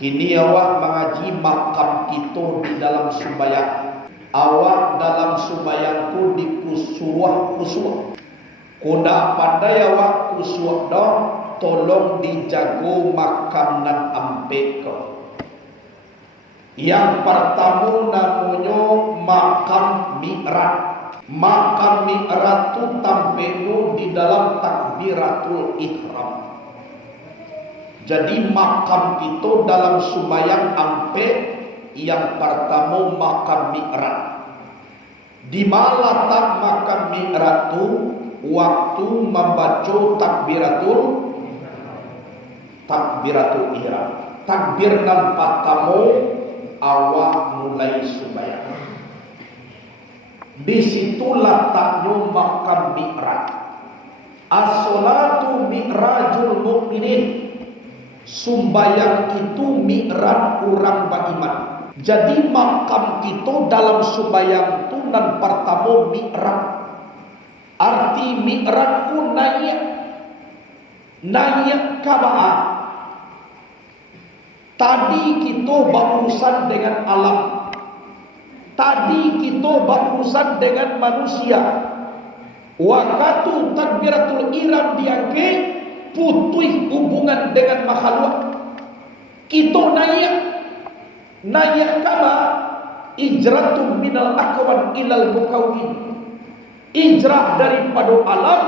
Kini awak mengaji makam kita di dalam sembahyang. Awak dalam sembahyangku di kusuah. Kunda pandai awak kusuah dah, tolong dijago makam nan ampe kau. Yang pertama namanya makam mi'raj. Makam mi'raj tu tampil di dalam takbiratul ihram. Jadi makam itu dalam sembahyang ampe yang pertama makam mi'raj. Di mana letak makam mi'raj itu? Waktu membaca takbiratul ihram. Takbir nan pertama awak mulai sembahyang. Di situ letaknya makam mi'raj. As-salatu mi'rajul mu'minin. Sembahyang itu mi'raj orang beriman. Jadi makam kita dalam sembahyang itu dan pertama mi'raj. Arti mi'raj ku naik Ka'bah. Tadi kita berurusan dengan alam. Tadi kita berurusan dengan manusia. Waktu takbiratul ihram diangkat, putus hubungan dengan makhluk. Kita naik Ka'bah. Ijratum minal akwan ilal mukawwin. Ijrah daripada alam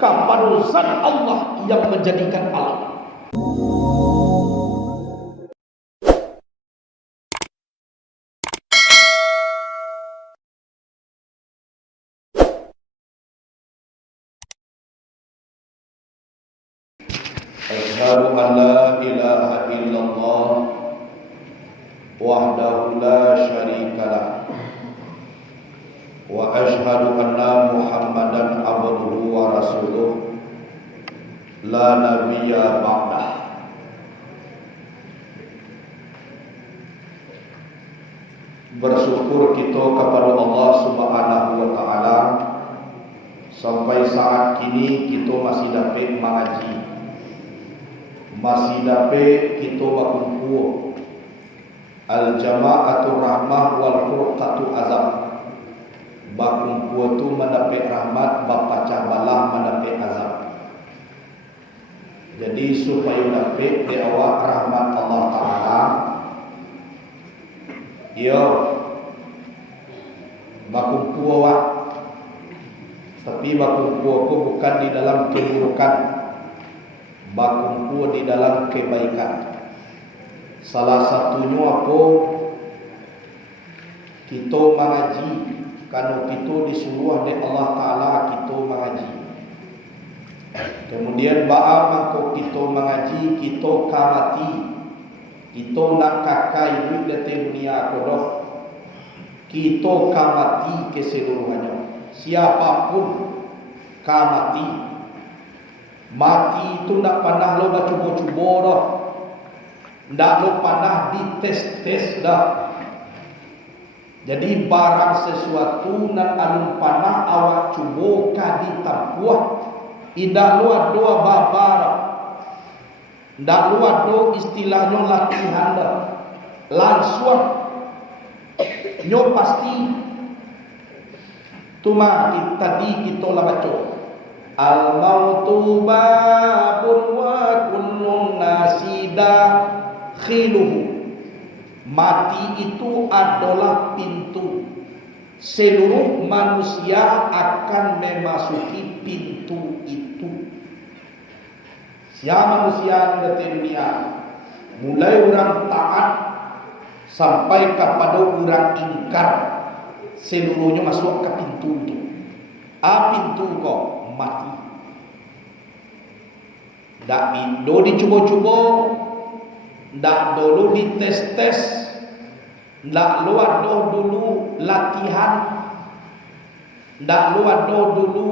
kepada zat Allah yang menjadikan alam. Asyhadu an la ilaha illallah wahdahu la syarikalah wa asyhadu anna Muhammadan abduhu wa rasuluh la nabiyya ba'dah. Bersyukur kita kepada Allah Subhanahu wa taala sampai saat kini kita masih dapat mengaji, masih dapat kita berkumpul. Al-jama'atul rahmah wal furqatul azab. Berkumpul tu mendapat rahmat, berpecah belah mendapat azab. Jadi supaya dapat di awak rahmat Allah Ta'ala, yo berkumpul awak. Tapi berkumpul aku bukan di dalam keburukan, berkumpul di dalam kebaikan. Salah satunya apa? Kita mengaji. Kalau kita disuruh oleh Allah Ta'ala kita mengaji. Kemudian maka kita mengaji, kita kamati. Kita nak kakai hidup di dunia kodoh. Kita kamati keseluruhannya. Siapapun kamati. Mati itu tak pernah lo cuba-cuba dah. Tak lo pernah dites-tes dah. Jadi barang sesuatu nak alun panah awak cuba kadi tampuah. Indah lu ada babar. Ndak lu ada istilahnya latihan dah. Langsung nyo pasti. Tuma tadi kita lah baca. Al mautu babun wa kullun nasida khiluhu. Mati itu adalah pintu. Seluruh manusia akan memasuki pintu itu. Siapa manusia di dunia, mulai orang taat sampai kepada orang ingkar, seluruhnya masuk ke pintu itu. Pintu kok mati. Tak bindo dicuba-cuba. Tak dulu dites-tes. Tak lu ada dulu latihan. Tak lu ada dulu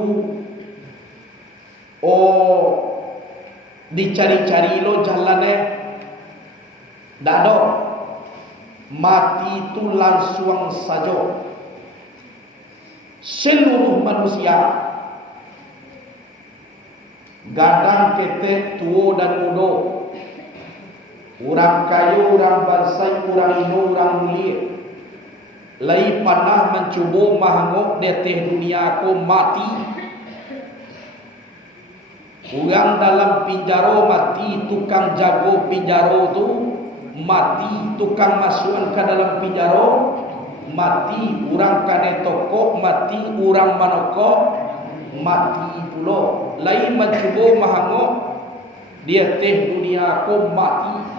dicari-cari lo jalannya. Tak ada. Mati itu langsung saja. Seluruh manusia, gadang ketek tua dan muda, Orang kayu, orang bansai, orang ino, orang mulia. Lai panah mencuba mahangok deteh dunia ko mati. Orang dalam pinjaro mati, tukang jago pinjaro tu mati, tukang masukkan ke dalam pinjaro mati, orang kane toko mati, orang manoko mati pulo. Lain mencuba mahangok dia teh dunia ko mati.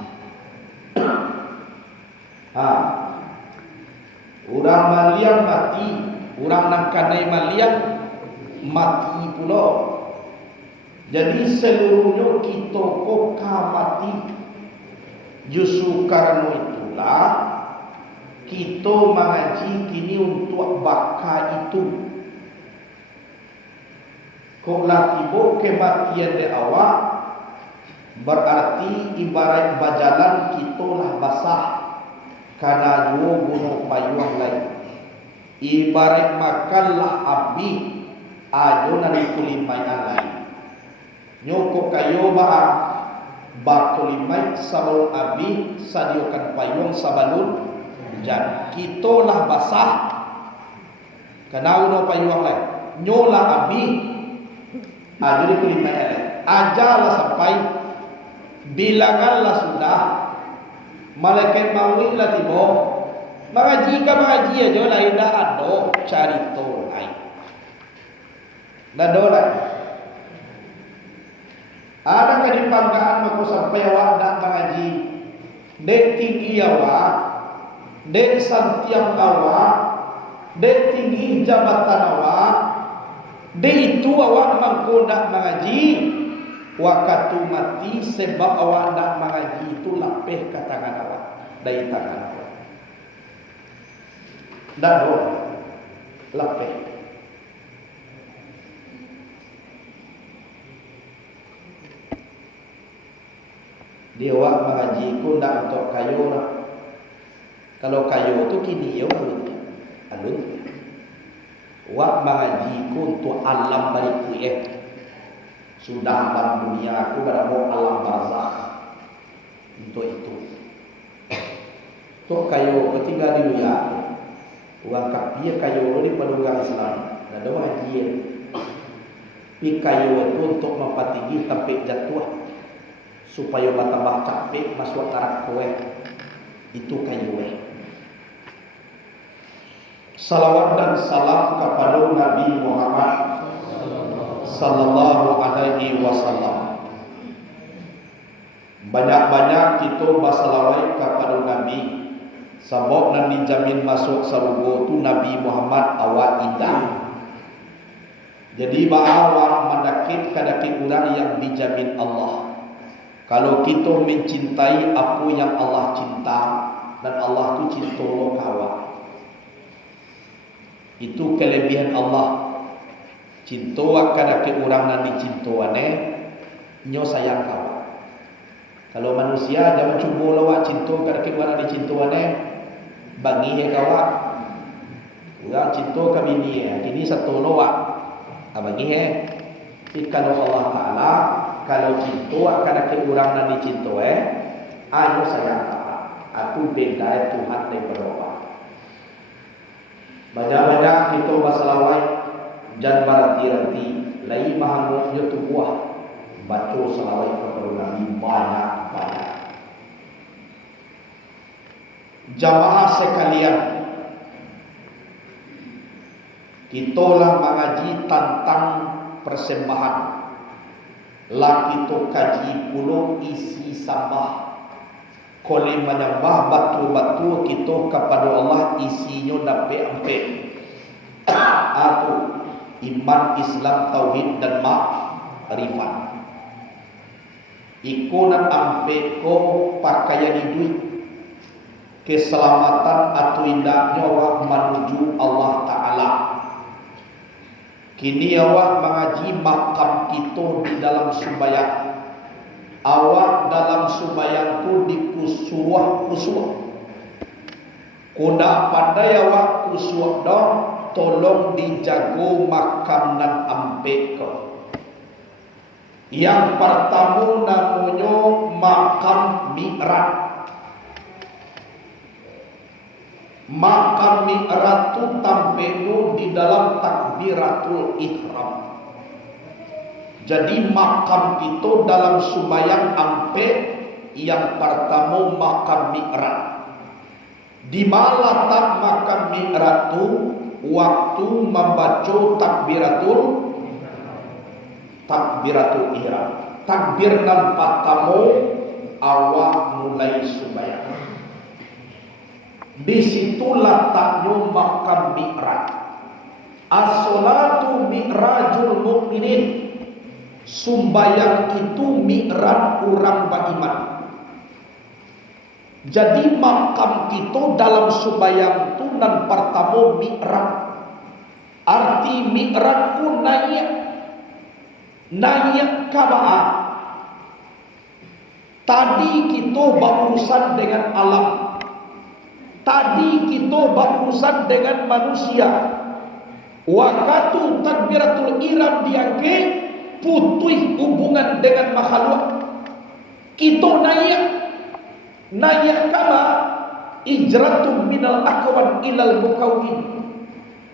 Orang maliang mati, orang nang kanai maliang mati pulo. Jadi seluruhnya kita koka mati. Justru karena itulah kita mengaji kini untuk baka itu. Kok latibo kematian di awak berarti ibarat bajalan kita lah basah karena dua gunung payung lain. Ibarat makanlah api ajo nari kulimai lain. Nyoko kayo bakulimai sabalun api sadiokan payung sabalun hujan. Kita lah basah karena gunung payung lain. Nyola api ajo nari kulimai lain. Ajalah sampai bilanganlah sudah. Malaikat mawi lah tiba. Mengaji aja lain dah ada carita lain. Dah ada lain. Ada kedipanggaan maka sampai awak dah mengaji. Dek tinggi awak, dek santiam awak, dek tinggi jabatan awak, dek itu awak mangko dak mengaji. Waktu mati sebab awak nak mengaji itu lapeh ke tangan awak dari tangan awak. Dah boleh lapeh. Dia awak mengaji pun nak untuk kayu lah. Kalau kayu tu kini ya alun. Awak mengaji pun untuk alam bariku sudah alam dunia aku berapa alam barzakh untuk itu. Tok kayu ketika di dunia orang kapia kayu ni pada orang Islam ada haji. Pi kayu itu untuk mempatingi sampai jatuh supaya bertambah capek masuk tarak kowe. Itu kayu. Salawat dan salam kepada Nabi Muhammad sallallahu alaihi wasallam. Banyak-banyak kita bersalawat kepada Nabi. Sebab Nabi jamin masuk surga tu Nabi Muhammad awak indah. Jadi awak mendakit kadakit orang yang dijamin Allah. Kalau kita mencintai apa yang Allah cinta dan Allah tu cinta lo awak. Itu kelebihan Allah. Cinta kadang-kadang orang nan dicintuane nyo sayang kau. Kalau manusia jangan cuba lawak cinta kadang-kadang orang dicintuane bangi he kawak. Orang cinta ke bini kini satu lawak. Abangi he. Kalau Allah Taala kalau cinta kadang-kadang orang nan dicintuane nyo sayang kau. Aku beda Tuhan daripada Allah. Banyak-banyak kita bersalawat jangan berhenti-henti. Lai mahamudnya tu buah baca salawat kepada Nabi banyak-banyak. Jamaah sekalian, kita lah mengaji tentang persembahan. Lah kita kaji puluh isi sambah. Kalau menyembah batu-batu kita kepada Allah isinya dapat ampek. Atau iman, Islam, tauhid dan ma'rifat. Ikonan ampe ko pakaian duit. Keselamatan atau indahnya awak menuju Allah Ta'ala. Kini awak mengaji makam kita di dalam sembahyang. Awak dalam sembahyangku dikusuah. Kuda pandai awak kusuah dong. Tolong dijago makam nan ampe ko. Yang pertama namanya makam mi'raj. Makam mi'raj tu tampil di dalam takbiratul ihram. Jadi makam itu dalam sembahyang ampe yang pertama makam mi'raj. Di mana letak makam mi'raj tu? Waktu membaca takbiratul ihram. Takbir nan pertama awak mulai sembahyang. Di situ letaknya makam mi'raj. As-salatu mi'rajul mu'minin. Sembahyang itu mi'raj orang beriman. Jadi makam kita dalam sembahyang itu nan pertama mi'raj. Arti mi'raj pun naik Ka'bah. Tadi kita berurusan dengan alam. Tadi kita berurusan dengan manusia. Waktu takbiratul ihram diangkat, putus hubungan dengan makhluk. Kita naik Ka'bah. Ijratum minal akwan ilal mukawwin.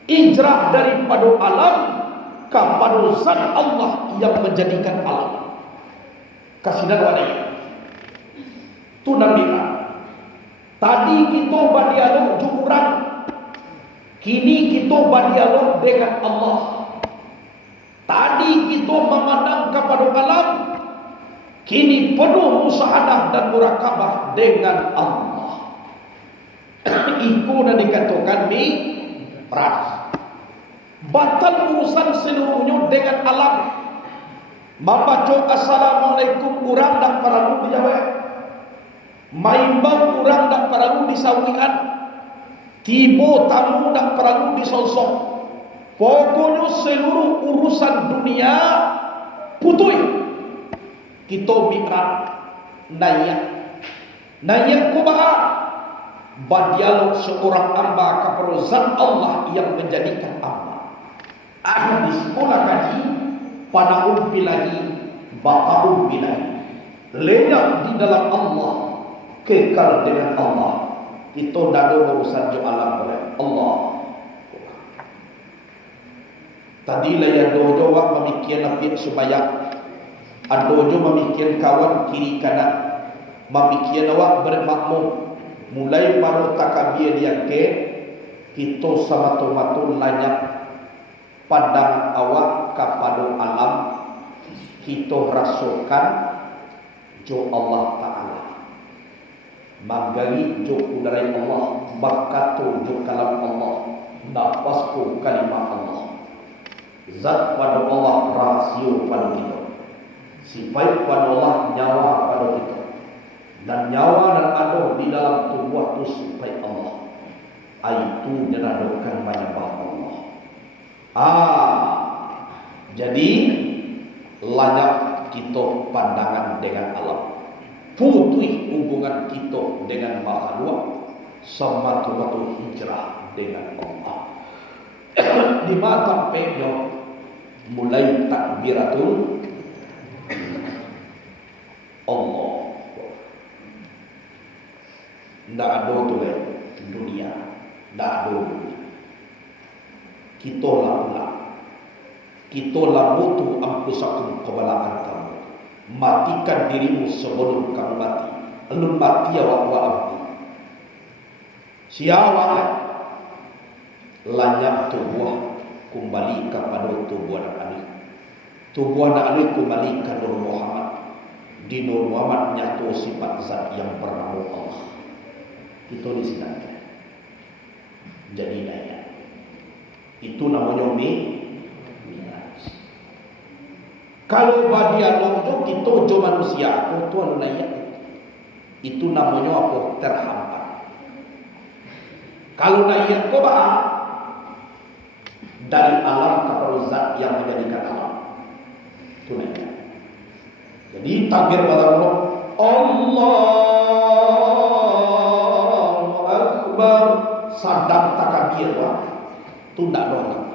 Ijrah daripada alam kepada zat Allah yang menjadikan alam. Kasihan wadai. Tu Nabi. Tadi kita berdialog juran, kini kita berdialog dengan Allah. Tadi kita memandang kepada alam, kini penuh musyahadah dan murakabah dengan Allah. Itu yang dikatakan mi'raj. Batal urusan seluruhnya dengan alam. Membaca assalamualaikum orang tak perlu dijawab. Maimbau orang tak perlu disawikan. Tiba tamu tak perlu disosok. Pokoknya seluruh urusan dunia putui. Kita mi'raj naik kubah. Berdialog seorang hamba kepada zat Allah yang menjadikan hamba. Di sekolah kaji pada bilahi bapa bilahi. Lenyap di dalam Allah, kekal dengan Allah. Kita tidak ada urusan jo alam oleh Allah. Tadi lah yang dojo wak memikir nabi supaya adojo memikir kawan kiri kanan, memikir awak bermakmum. Mulai baru takabir yang kita sama tomatu lanyak pandang awak kepada alam, kita rasakan jo Allah Ta'ala. Manggali jo kudarai Allah, bakatu jo kalam Allah, nafasku kalimah Allah. Zat pada Allah rahsia pada kita. Sifat pada Allah nyawa pada kita. Dan nyawa dan ada di dalam tubuh itu sifat Allah. Itu dinamakan menyembah Allah. Jadi layak kita pandangan dengan alam. Putih hubungan kita dengan makhluk. Semata-mata hijrah dengan Allah. Di mata peknya mulai takbiratul Allah. Tidak ada tu dunia. Tidak ada dunia. Kita lah. Kita lah mutu ampusakum kebalaan kamu. Matikan dirimu sebelum kamu mati. Belum mati awak abdi. Siapa layak tubuh kembali kepada tubuh anak Ali. Tubuh anak Ali kembali ke Nur Muhammad. Di Nur Muhammad nyatu sifat zat yang bernama Allah. Itu disidangkan. Jadi daya. Itu namanya mi'raj. Kalau badialog itu kita jo manusia, itu anu layak. Itu namanya apa? Terhambat. Kalau layak ko ba dari alam kepada zat yang menjadikan alam. Itu layak. Jadi takbir pada Allah sadang takabir tu ndak doang.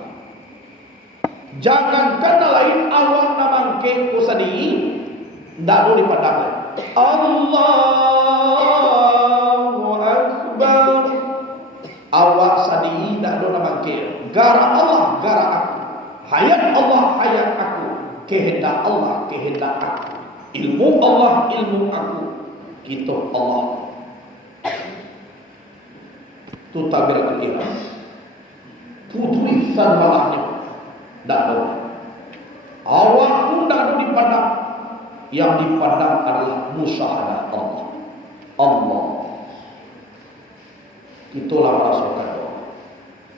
Jangankan lain awak namangke ku sendiri ndak do dipandang. Allahu Akbar. Awak sadi tak ada nama ke. Gara Allah, gara aku. Hayat Allah, hayat aku. Kehendak Allah, kehendak aku. Ilmu Allah, ilmu aku. Kita Allah. Itu tabiratul ihram. Putri sanbalahnya. Tak ada. Awak pun tak ada dipandang. Yang dipandang adalah musyahadah Allah. Allah. Itulah merasakan doa.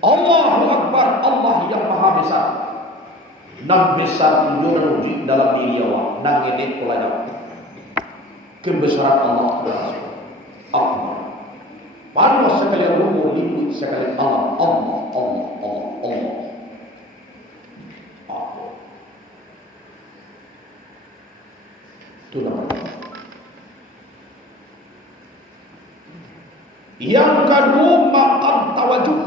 Allahu Akbar, Allah yang maha besar. Nam besar itu wujud dalam diri awak. Nam ini kulanya. Kebesaran Allah berasal. Akbar. Panas sekali rubuh limput sekali Allah. Allah, Allah, Allah, Allah. Akbar. Itu namanya. Yang kedua, maqam tawajuh.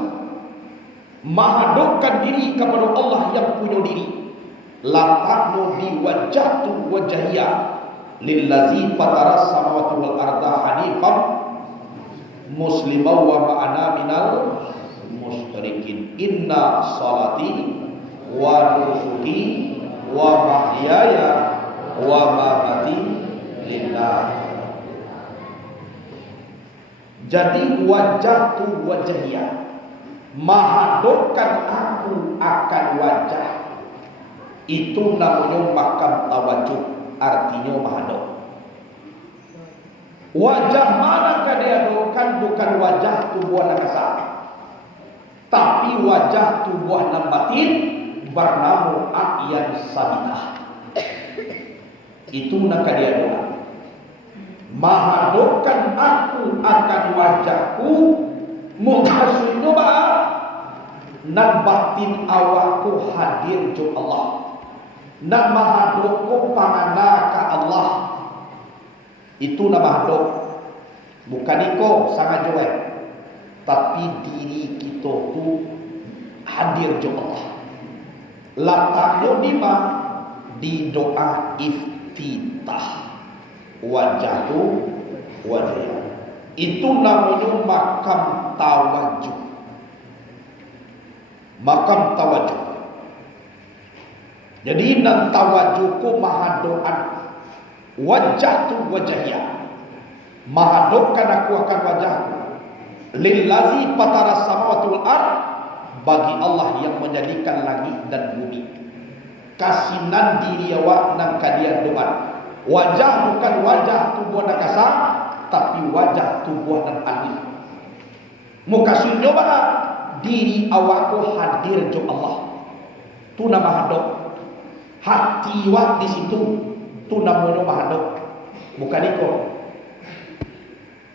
Menghadapkan diri kepada Allah yang punya diri. Latakmu bi wajhatu wajhiyah lillazi fataras samawati wal arda hanifan musliman wa ma'ana minal musyrikin. Inna salati wa nusuki wa mahyaya wa mamati lillah. Jadi wajah tu wajahnya, menghadapkan aku akan wajah. Itu namanya makam tawajuh, artinya menghadap. Wajah manakah dia hadapkan? Bukan wajah tubuh nakasa, tapi wajah tubuh batin bernama a'yan sabitah. Itu nak dia doa. Menghadapkan aku akan wajahku, mukhasinu ba nan batin awakku hadir jo Allah. Nak menghadapku pangana ka Allah. Itu nama hadap. Bukan iko sangat jauh, tapi diri kita tu hadir jo Allah. Letaknya di mana? Di doa iftitah. Wajahku wajah. Itu namanya makam tawajuh. Makam tawajuh. Jadi nan tawajuhku mahadoan wajah tu wajahnya. Mahadokkan aku akan wajahku. Lillazi fataras samawati wal ard, bagi Allah yang menjadikan langit dan bumi. Kasinan diri awak nang kadian doa. Wajah bukan wajah tubuh nakasa, tapi wajah tubuh dan ahli. Muka sunyo ba diri awakku hadir jo Allah. Tu nama hadap. Hati awak di situ tu namanya mahadap. Bukan iko.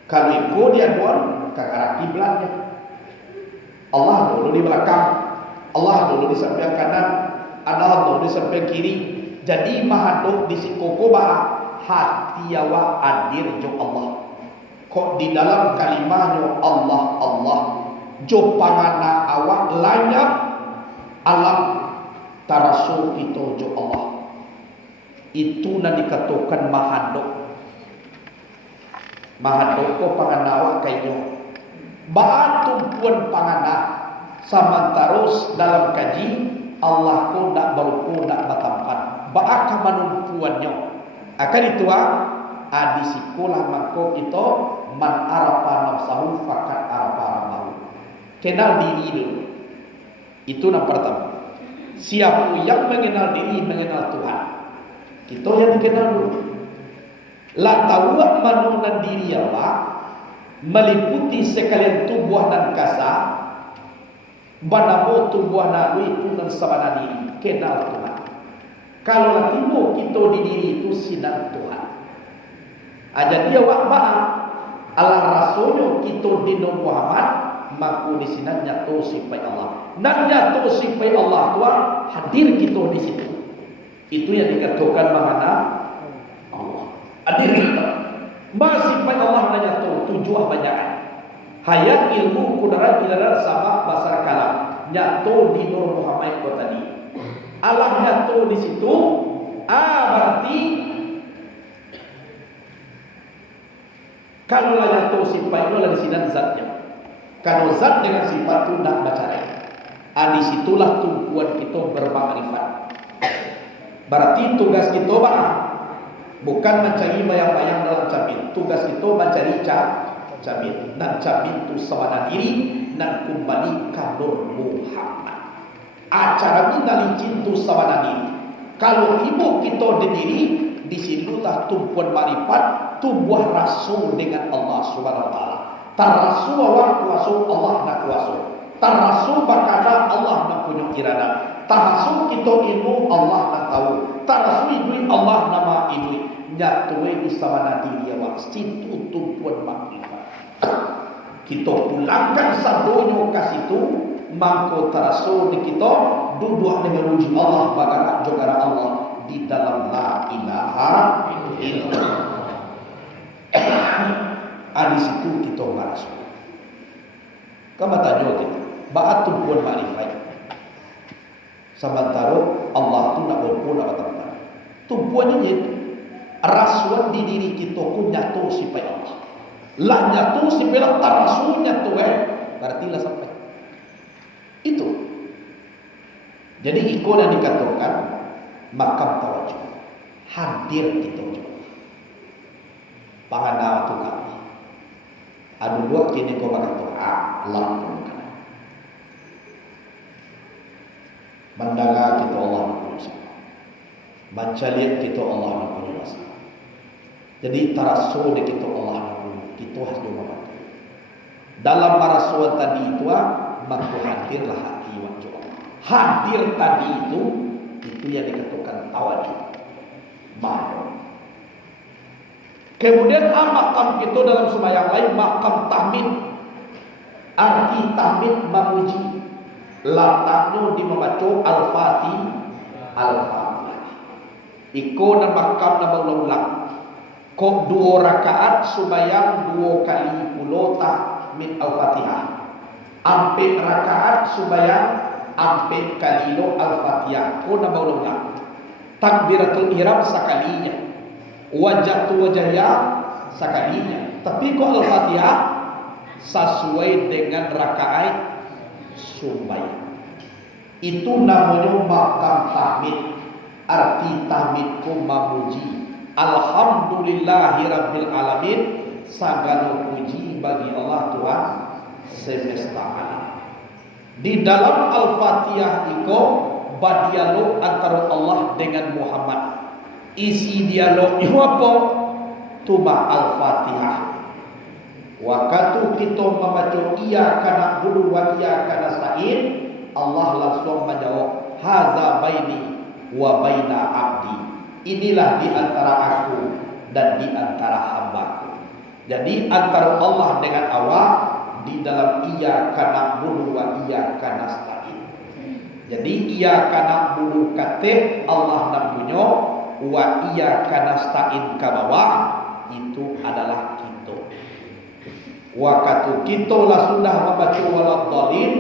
Kalau iko dia doa ke arah kiblatnya. Allah dulu di belakang, Allah dulu di samping kanan, Allah dulu di samping kiri. Jadi mahadap di sikoko ba hati awak hadir jo Allah. Kok di dalam kalimahnya Allah Allah jo pangana awak layak alam tarasul itu jo Allah. Itu nak dikatakan mahadap. Mahadap ko pangana awak kayo. Ba tumpuan pangana samantarus dalam kaji Allah ko ndak baruko ndak batampan. Baaka manumpuannya akan itu di sekolah mangko itu man arafa nafsahu fakat arafa rabbahu. Kenal diri dulu. Itu yang pertama. Siapa yang mengenal diri mengenal Tuhan. Kita yang dikenal dulu. La tahu manunan diri awak meliputi sekalian tubuh dan kasa. Banamo tubuh nabi itu dan sabana diri kenal Tuhan. Kalau latimu kita di diri itu sinar Tuhan. Aja dia wak ba'a ala rasulnya kita di Muhammad maku di sini nyatu sifat Allah. Nak nyatu sifat Allah Tuhan hadir kita di situ. Itu yang dikatakan mana Allah. Hadir kita. Mas sifat Allah nyatu tujuan banyak. Hayat ilmu kudrat ilaran sama basar kalam nyatu di Nur Muhammad ko tadi. Allah nyatu di situ. Berarti Kalau lah jatuh sifat itu adalah di sini zatnya. Kalau zat dengan sifat itu nak baca. Di situlah tumpuan kita bermakrifat. Berarti tugas kita bukan mencari bayang-bayang dalam cermin. Tugas kita mencari cermin. Dan cermin itu sewana diri dan kembali ke Nur Muhammad. Acara ini dari cintu sewana diri. Kalau ibu kita diri, di situlah tumpuan marifat, tumbuh rasul dengan Allah Subhanahu wa taala. Tarasul wa kuasa Allah nak kuasa. Tarasul bakada Allah nak punya irada. Tarasul kita ilmu Allah nak tahu. Tarasul ilmu Allah nama ilmu. Nyatue di sawana diri awak situ tumpuan makrifat. Kita pulangkan sabonyo ke situ, mangko tarasul di kita duduk dengan uji Allah bagaimana jogara Allah di dalam la ilaha illallah. Di situ kita masuk. Kamu tanya kita, baat tumpuan makrifat. Sementara Allah tu nak berpun apa tempat. Tumpuan ini rasuan di diri kita ku nyatu sifat Allah. Lah nyatu sifat Allah tarasul nyatu berarti lah sampai. Itu. Jadi ikon yang dikatakan makam tawajuh. Hadir kita juga. Pangana tu kan. Adu dua kini kau makan tu lampun kan. Mendengar kita Allah nak punya sama. Baca lihat kita Allah nak punya sama. Jadi tarasul di kita Allah nak punya. Kita harus juga makan. Dalam marasuan tadi itu maka hadirlah hati wajah Allah. Hadir tadi itu yang dikatakan tawajuh. Mahal. Kemudian makam kita dalam sembahyang lain makam tahmid. Arti tahmid memuji. Letaknya di membaca Al-Fatihah. Iko dan makam dan berulang. Kok 2 rakaat sembahyang 2 kali pulau tahmid Al-Fatihah. Ampe rakaat sembahyang ampe kali lo Al-Fatihah. Kok nama ulang. Takbiratul ihram sekalinya. Wajah tu wajahnya sekalinya. Tapi kok Al-Fatihah sesuai dengan rakaat sembahyang. Itu namanya makam tahmid. Arti tahmid ku memuji. Alhamdulillahirabbil alamin. Segala puji bagi Allah Tuhan semesta alam. Di dalam Al-Fatihah itu berdialog antara Allah dengan Muhammad. Isi dialog itu apa? Tuma Al-Fatihah. Waktu kita membaca iyyaka na'budu wa iyyaka nasta'in, Allah langsung menjawab, haza baini wa baina abdi. Inilah di antara aku dan di antara hambaku. Jadi antara Allah dengan awak di dalam iyyaka na'budu wa iyyaka nasta'in. Jadi iyyaka na'budu kate Allah namanya, wa iyyaka nasta'in ka bawah itu adalah kita. Waktu kita lah sudah membaca waladhdallin,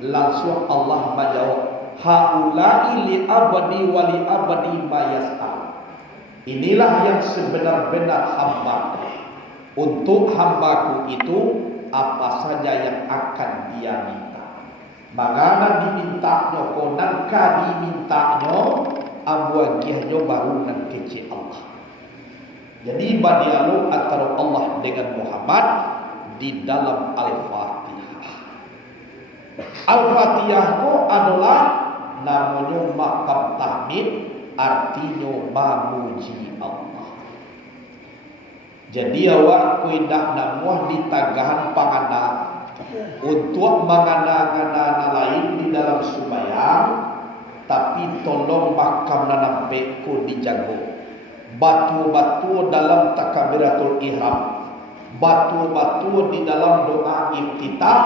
langsung Allah menjawab, haula'i li abadi wa li abadi ma yas'al. Inilah yang sebenar-benar hamba. Untuk hambaku itu apa saja yang akan dia minta. Bagaimana dimintanya konan ka dimintanya abuagihnya baru nan kecil Allah. Jadi berdialog antara Allah dengan Muhammad di dalam Al-Fatihah. Al-Fatihah itu adalah namanya makam tahmid, artinya memuji Allah. Jadi awak kuindak namuah di tagahan pangana untuk mengana-ngana lain di dalam sembahyang, tapi tolong makam nampe ku dijago. Batu-batu dalam takbiratul ihram, batu-batu di dalam doa iftitah,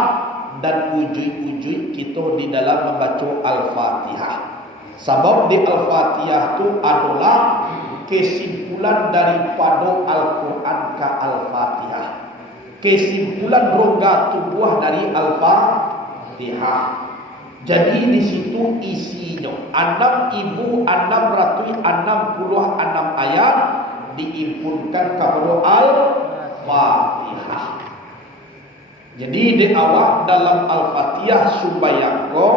dan uji-uji kita di dalam membaca Al-Fatihah. Sebab di Al-Fatihah itu adalah kesimpulan daripada Al-Quran ke Al-Fatihah. Kesimpulan rongga tubuh dari Al-Fatihah. Jadi di situ isinya 6.666 ayat diimpunkan kepada Al-Fatihah. Fatihah. Jadi di awal dalam Al-Fatihah supaya ko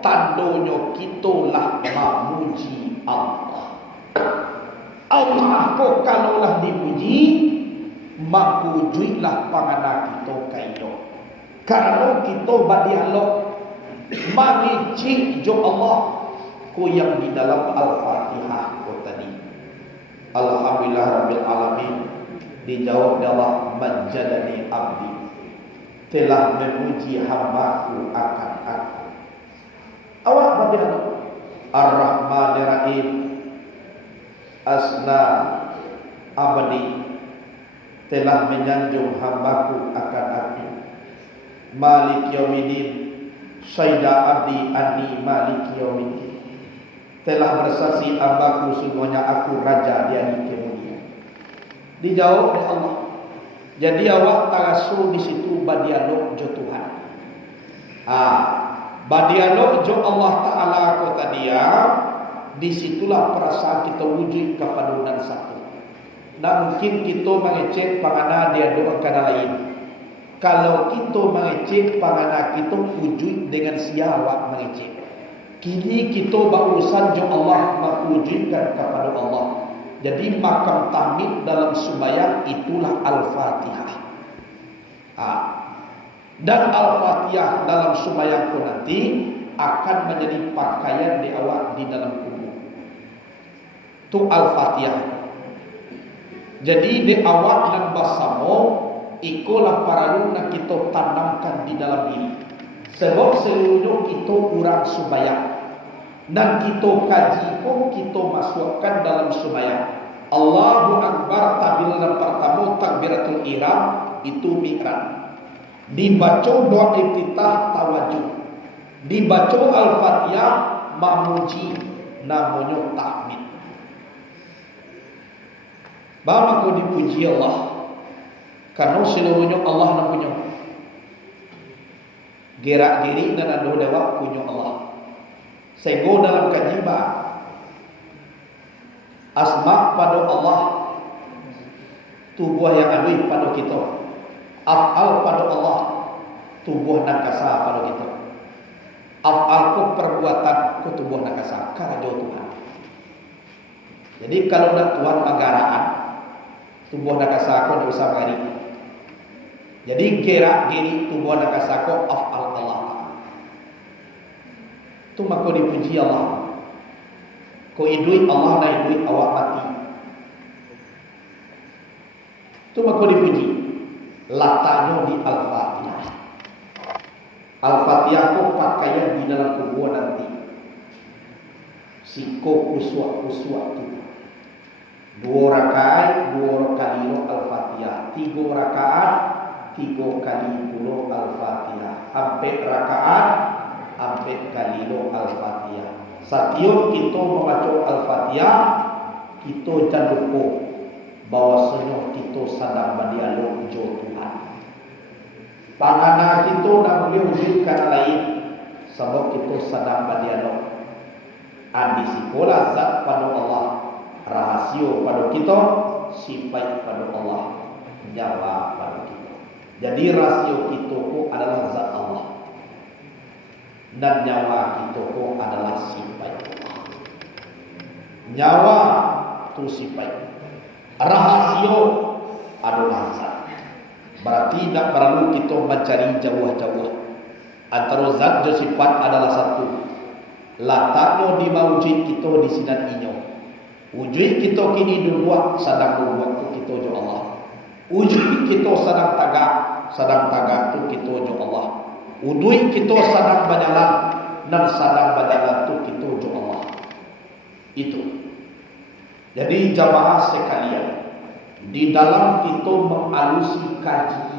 tandonyo kitolah memuji Allah. Allah ko kalaulah dipuji makujuilah pangana kita kaito. Karena kita berdialog mengici jo Allah ko yang di dalam Al-Fatihah ko tadi. Alhamdulillah Rabbil Alamin. Dijawab Allah, majadani abdi, telah memuji hambaku akan aku. Awak berdialog Ar-Rahmanir Rahim, asna abadi, telah menyanjung hambaku akan aku. Malik Yaumiddin, syaida abdi anni Malik Yaumiddin, telah bersaksi hambaku semuanya aku raja di hari kemudian. Dijawab oleh Allah. Jadi awak tarasu di situ berdialog jo Tuhan. Berdialog jo Allah Taala kota dia. Disitulah perasaan kita wujud kepada dan satu. Nah mungkin kita mengecek pangana dia doa kana lain. Kalau kita mengecek pangana kita wujud dengan siapa mengecek. Kini kita berurusan jo Allah mewujudkan kepada Allah. Jadi makam tahmid dalam sembahyang itulah Al-Fatihah. Dan Al-Fatihah dalam sembahyang pun nanti akan menjadi pakaian di awak di dalam kubur. Itu Al-Fatihah. Jadi di awak dan basamo ikulah paralu nak kita tanamkan di dalam diri. Sebab seluruh kita kurang sembahyang. Dan kita kaji pun kita masukkan dalam sembahyang. Allahu Akbar takbiratul pertama takbiratul ihram itu mi'raj. Dibaca doa iftitah tawajuh. Dibaca Al-Fatihah memuji namanya tahmid. Bapak kau dipuji Allah karena seluruhnya Allah nak punya. Gerak-gerik dan ada dewa punya Allah. Sehingga dalam kajian asma pada Allah, tubuh yang alwi pada kita, af'al pada Allah, tubuh nakasa pada kita. Af'al ku perbuatan ku tubuh nakasa karena Tuhan. Jadi kalau nak Tuhan magaraan, tubuh nakasa ku tidak usah mengari. Jadi gerak-gerik tubuh nakasa ku af'al Allah. Tu maka dipuji Allah. Ko idui Allah na idui awak mati. Tu maka dipuji. Latanya di Al-Fatihah. Al-Fatihah ko pakaian di dalam kubur nanti. Siko kuswa-kuswa tu. 2 rakaat, 2 kali Al-Fatihah. 3 rakaat, 3 kali puluh Al-Fatihah. Sampai rakaat sampai kali Al-Fatihah. Setiap kita membaca Al-Fatihah, kita jangan lupa bahwasanya kita sedang berdialog jo Tuhan. Pangana kita nak boleh wujudkan lain sebab kita sedang berdialog. Adi sikola zat pada Allah, rahasia pada kita, sifat pada Allah, nyawa pada kita. Jadi rahasia kita adalah zat Allah. Dan nyawa kita pun adalah sifat Allah. Nyawa itu sifat. Rahasia adalah zat. Berarti tak perlu kita mencari jauh-jauh. Antara zat dan sifat adalah satu. Lataknya di wujud kita di sinan inyo. Wujud kita kini dua sedang dua itu kita jo Allah. Wujud kita sedang tagak itu kita jo Allah. Udui kita sedang berjalan dan sedang berjalan itu kita jo Allah. Itu. Jadi jamaah sekalian, di dalam kita mengalusi kaji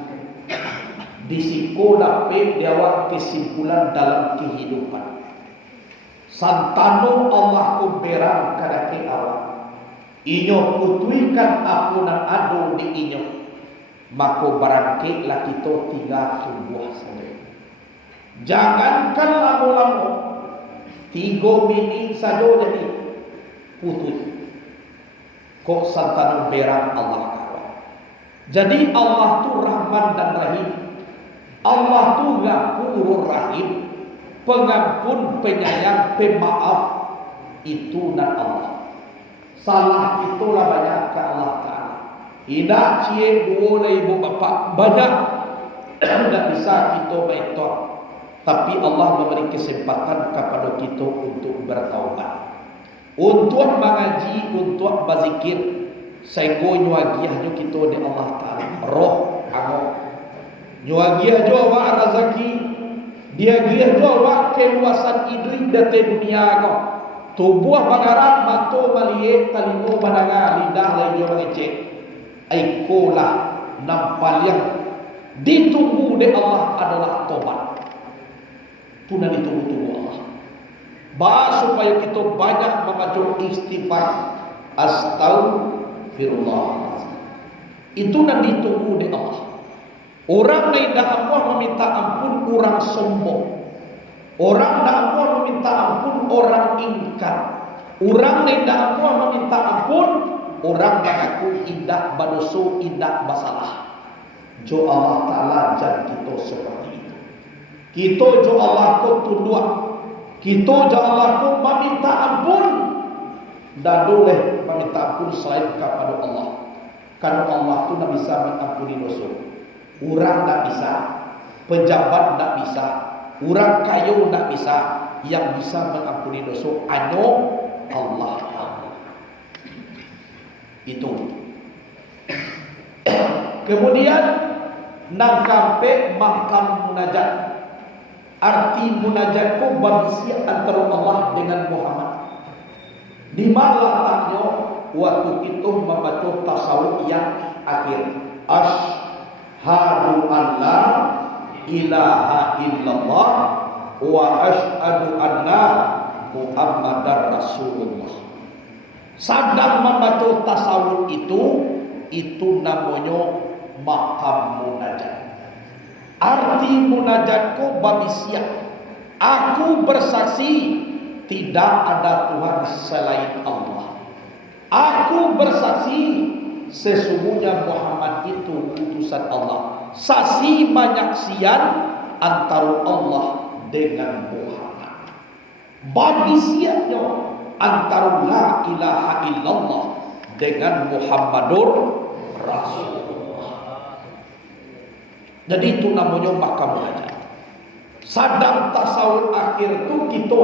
di siko dapat jawab kesimpulan dalam kehidupan. Santano Allah ku berang kadake awak. Inyo putuikan apunan ado di inyo. Maka barangke lah kita tinggal tumbuh saja. Jangankan lama-lama 3 minit saja jadi putus. Kok santana berang Allah kawan. Jadi Allah tu Rahman dan Rahim. Allah tu Ghafurur Rahim, pengampun, penyayang, pemaaf. Itu nan Allah. Salah itulah banyak ke Allah Ta'ala. Tidak cie dua ibu bapa banyak. Tidak bisa kita meton. Tapi Allah memberi kesempatan kepada kita untuk bertaubat, untuk mengaji, untuk berzikir. Sehingga nyuagiah kita di Allah Ta'ala. Roh Allah. Nyuagiah jo wa rezeki. Dia giah jo wa keluasan idrik date dunia ko. Tubuh bagarat mato malie talingo banaga lidah lai jo mengecek. Aikolah nampal yang ditunggu di Allah adalah tobat. Tuna ditunggu-tunggu Allah. Bah supaya kita banyak membaca istighfar. Astagfirullah. Itu nan ditunggu di Allah. Orang yang dah Allah meminta ampun orang sombong. Orang dah Allah meminta ampun orang ingkar. Orang yang dah Allah meminta ampun orang mengaku indah badoso, indah basalah. Jo Allah Ta'ala jan kita seperti itu. Kita jo Allah ko tunduk. Kita jo Allah ko meminta ampun. Dan boleh meminta ampun selain kepada Allah. Karena Allah tu tak bisa mengampuni dosa. Orang tak bisa, pejabat tak bisa, orang kaya tak bisa. Yang bisa mengampuni dosa hanya Allah. Itu. Kemudian nang kampe makam munajat. Arti munajat ko berisi antara Allah dengan Muhammad. Di mana letaknya waktu itu membaca tasawuf yang akhir. Asyhadu an la ilaha illallah wa asyhadu anna Muhammadar Rasulullah. Sedang membaca tasawuf itu namanya makam munajat. Arti munajatku babisiak. Aku bersaksi tidak ada Tuhan selain Allah. Aku bersaksi sesungguhnya Muhammad itu utusan Allah. Saksi penyaksian antara Allah dengan Muhammad. Babisiaknya antara la ilaha illallah dengan Muhammadur Rasulullah. Jadi itu namanya makam munajat. Sadang tasawuf akhir itu kita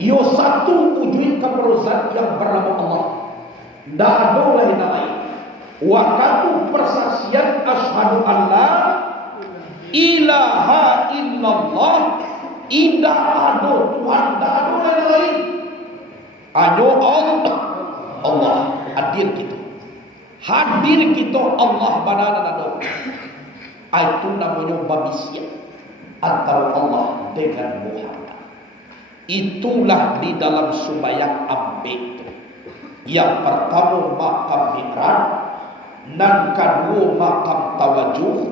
yo satu wujud kepada zat yang bernama Allah. Tak ada lain lain. Waktu persaksian asyhadu an la ilaha illallah, tidak ada Tuhan, tak ada lain. Hanya Allah hadir kita. Hadir kita Allah banana ada. Itu namanya babisya antara Allah dengan Muhammad. Itulah di dalam sembahyang ampe itu. Yang pertama makam mi'raj, dan kedua makam tawajuh,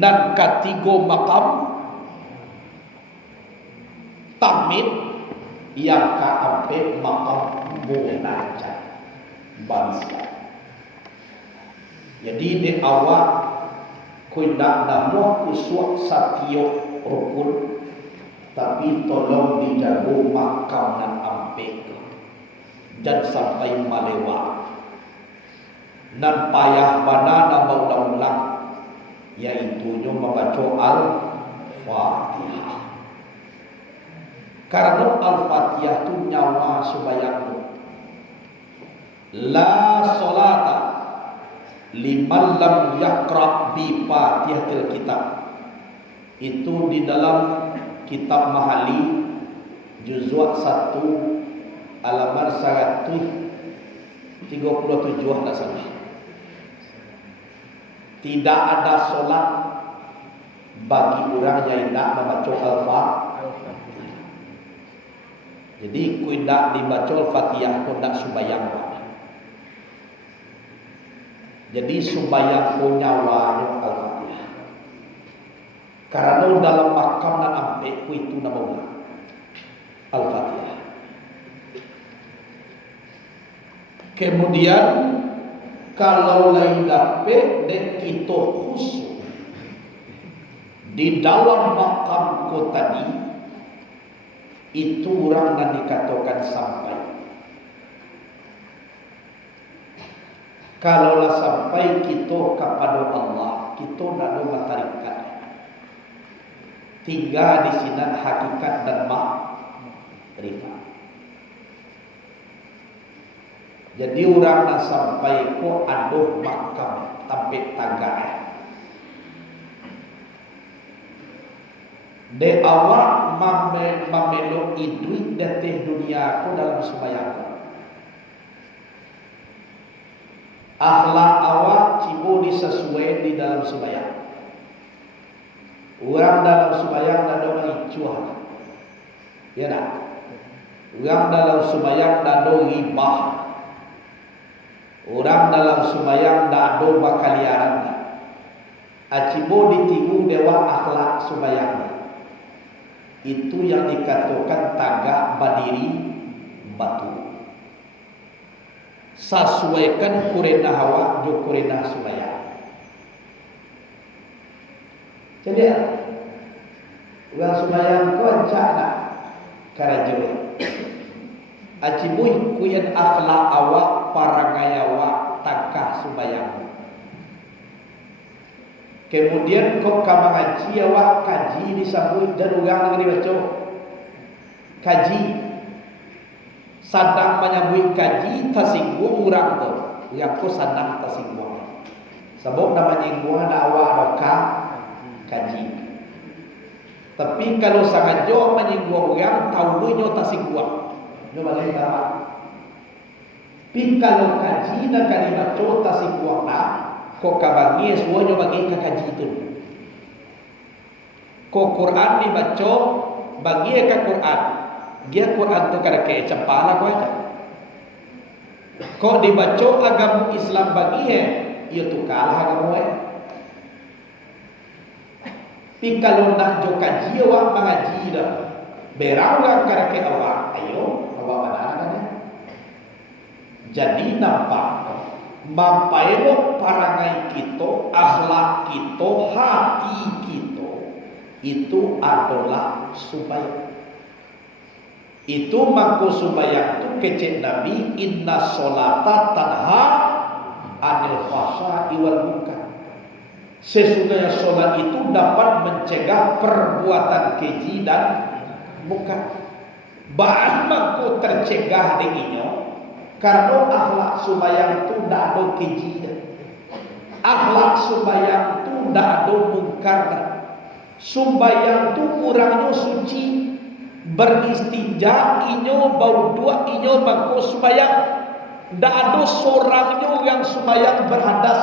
dan ketiga makam tahmid, yang keempat makam munajat bangsa. Jadi di awal kuindak nama kusuk satyo rukun, tapi tolong dijaga makam dan ampe jangan sampai melewat. Dan payah banana berulang-ulang, yaitu membaca Al-Fatihah. Karena Al-Fatihah itu nyawa sembahyang. La salata liman lam yaqra bi Fatihatil Kitab. Itu di dalam kitab Mahali juzuk 1 halaman 137 tak salah. Tidak ada solat bagi orang yang tidak membaca Al-Fatihah. Jadi ku tidak dibaca Al-Fatihah ku tidak sembahyang. Jadi sembahyang ku nyawa Al-Fatihah. Karena dalam makam dan ampe ku itu nama Al-Fatihah. Kemudian Kalau lain dapat dek kita khusus di dalam makam ko tadi, itu orang yang dikatakan sampai. Kalaulah sampai kita kepada Allah, kita tidak ada matarikat. Tinggal di sini hakikat dan makrifat. Jadi orang nak sampai ko aduh makam sampai tagah. De awak mamelo idrit datih dunia ko dalam sembahyang. Akhlak awak cibo disesuai di dalam sembahyang. Orang dalam sembahyang ada orang icuah. Ya tak? Orang dalam sembahyang ada ribah. Orang dalam sembahyang dak ada bakaliaran. Acibo ditiru dewa akhlak sembahyang. Itu yang dikatakan tagak berdiri batu. Sesuaikan kurena hawa jo kurena sembahyang. Jadi orang sembahyang ko ancana karajo. Acibo kuyen akhlak awak parangayawa takah sembahyang. Kemudian kok kamangaji awak kaji disambut dan orang negeri baca kaji sadang menyambut kaji tasinggung orang tu yang ko sadang tasinggung sebab namanya inggung ada awak roka kaji. Tapi kalau sangat jauh menyinggung orang tahu nyo tasinggung nyo balik apa. Tapi kalau kaji nak kalimat baca tasinggung nak ko kabangi semuanya bagi kaji itu. Ko Quran dibaca bagi ke Quran. Dia Quran tu kada ke cempala ko aja. Ko dibaca agama Islam bagi ia tu kalah agama Tapi kalau nak jo kaji awak mengaji dah. Berang kada ke awak, ayo awak mana kan. Jadi nampak mampaelo parangai kita, akhlak kita, hati kita itu adalah supaya itu mangko supaya itu kecek Nabi inna sholata tanha anil fahsya'i wal munkar. Sesungguhnya sholat itu dapat mencegah perbuatan keji dan munkar. Bahan mangko tercegah dengannya karena akhlak sembahyang itu tidak ada kejinya. Akhlak sembahyang itu tidak ada mungkar. Sembahyang itu orangnya suci, beristinja, inyo bau dua, inyo mangko sembahyang. Tidak ada seorangnya yang sembahyang berhadas.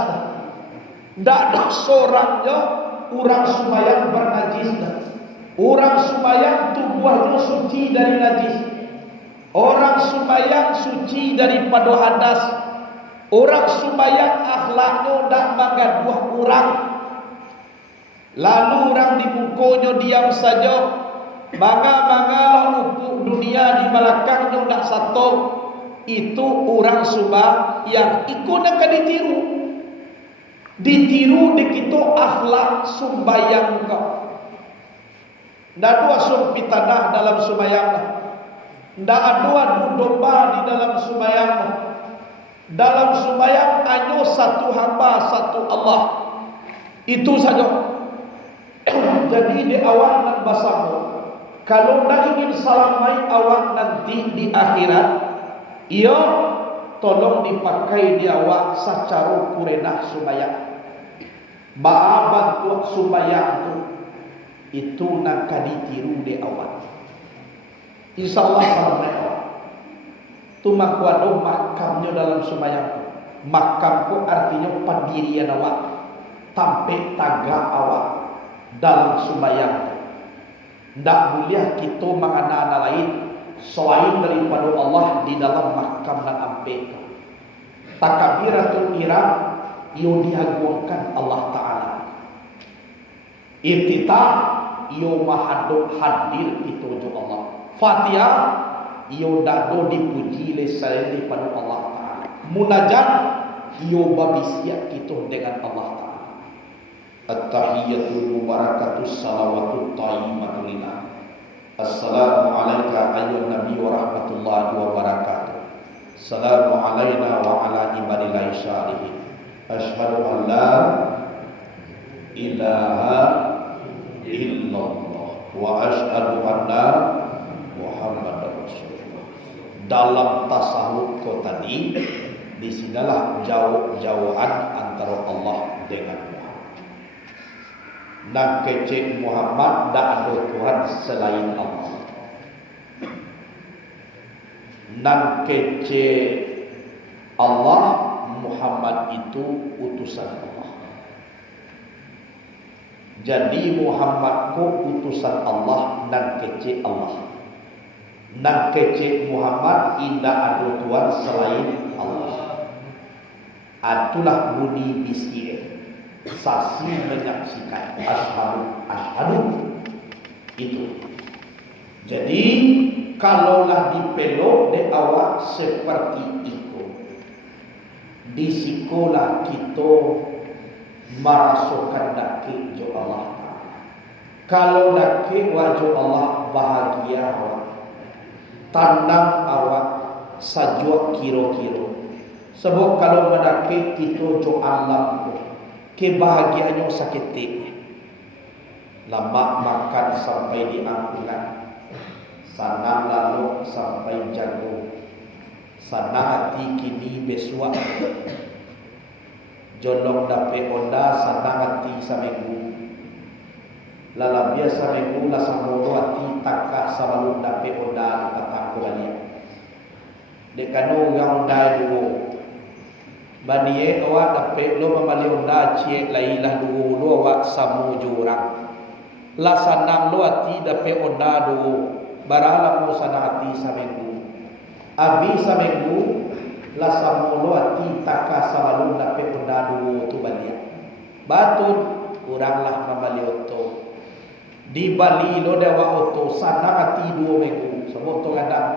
Tidak ada seorangnya orang sembahyang bernajis. Orang sembahyang tubuhnya suci dari najis. Orang sembahyang suci daripada hadas. Orang sembahyang akhlaknya dak manggaduh orang. Lalu orang di mukonya diam saja. Manga-manga lalu dunia di belakangnya dak satu. Itu orang sembahyang ikut nak ditiru. Ditiru di kita akhlak sembahyang kau. Ndak dua sumpitadah dalam sembahyang. Tidak ada adu domba di dalam sembahyang. Dalam sembahyang hanya satu hamba, satu Allah. Itu saja. Jadi di awal dan basamu, kalau nak ingin salamai awak nanti di akhirat, ia tolong dipakai di awak secara kurenah sembahyang. Ba'a bantu sembahyang itu nak ditiru di awak. InsyaAllah salamai awak. Tu makwado makamnya dalam sembahyang. Makamku artinya pendirian awak, tampe tagak awak dalam sembahyang. Tidak boleh kita mengana-ana lain selain daripada Allah di dalam makam dan ampe. Takbiratul ihram yang diagungkan Allah Ta'ala. Iftitah yang mahaduk hadir dituju Allah. Fatihah yang dado dipuji oleh selain daripada Allah Ta'ala. Munajat Iyo babisya kita dengan Allah Ta'ala. At-tahiyatul mubarakatus salawatut tayyibatu lillah. Assalamu alayka ayyuhan nabi wa rahmatullahi wa barakatuh. Assalamu alayna wa ala ibadillahi syalihin. Asyhadu an la ilaha illallah wa asyhadu anna Muhammadar Rasulullah. Dalam tasawuf kau tadi, di sinilah jauh-jauhan antara Allah dengan Muhammad. Dan kece Muhammad tak ada Tuhan selain Allah. Dan kece Allah, Muhammad itu utusan Allah. Jadi Muhammad ko utusan Allah dan kece Allah. Dan kece Muhammad tidak ada Tuhan selain Allah. Itulah bunyi bisian. Saksi menyaksikan asyhadu itu. Jadi kalaulah dipelok de awak seperti itu, di sikolah kita merasukan daki jo Allah. Kalau daki wajah Allah bahagia awak, tandang awak sajwa kiro-kiro. Sebab kalau mendaki kita jo alam kebahagiaannya sakit. Lama makan sampai diangkulan, sana lalu sampai jago, sana hati kini besua, jolong dape onda sana hati saminggu, lala biasa minggu la samodo hati takak sabalun dape onda patang kualian. Dekano yang onda dulu, baniye awak dape lo memali onda cie lailah dulu awak samu jurang. La sanang lo hati dape onda dulu. Baralah mo sana hati saminggu. Abi saminggu la samolo hati taka sabalun dape onda dulu tu balik. Batun kuranglah kembali oto. Di Bali lo dewa oto sana hati 2 minggu. Sebab to kadang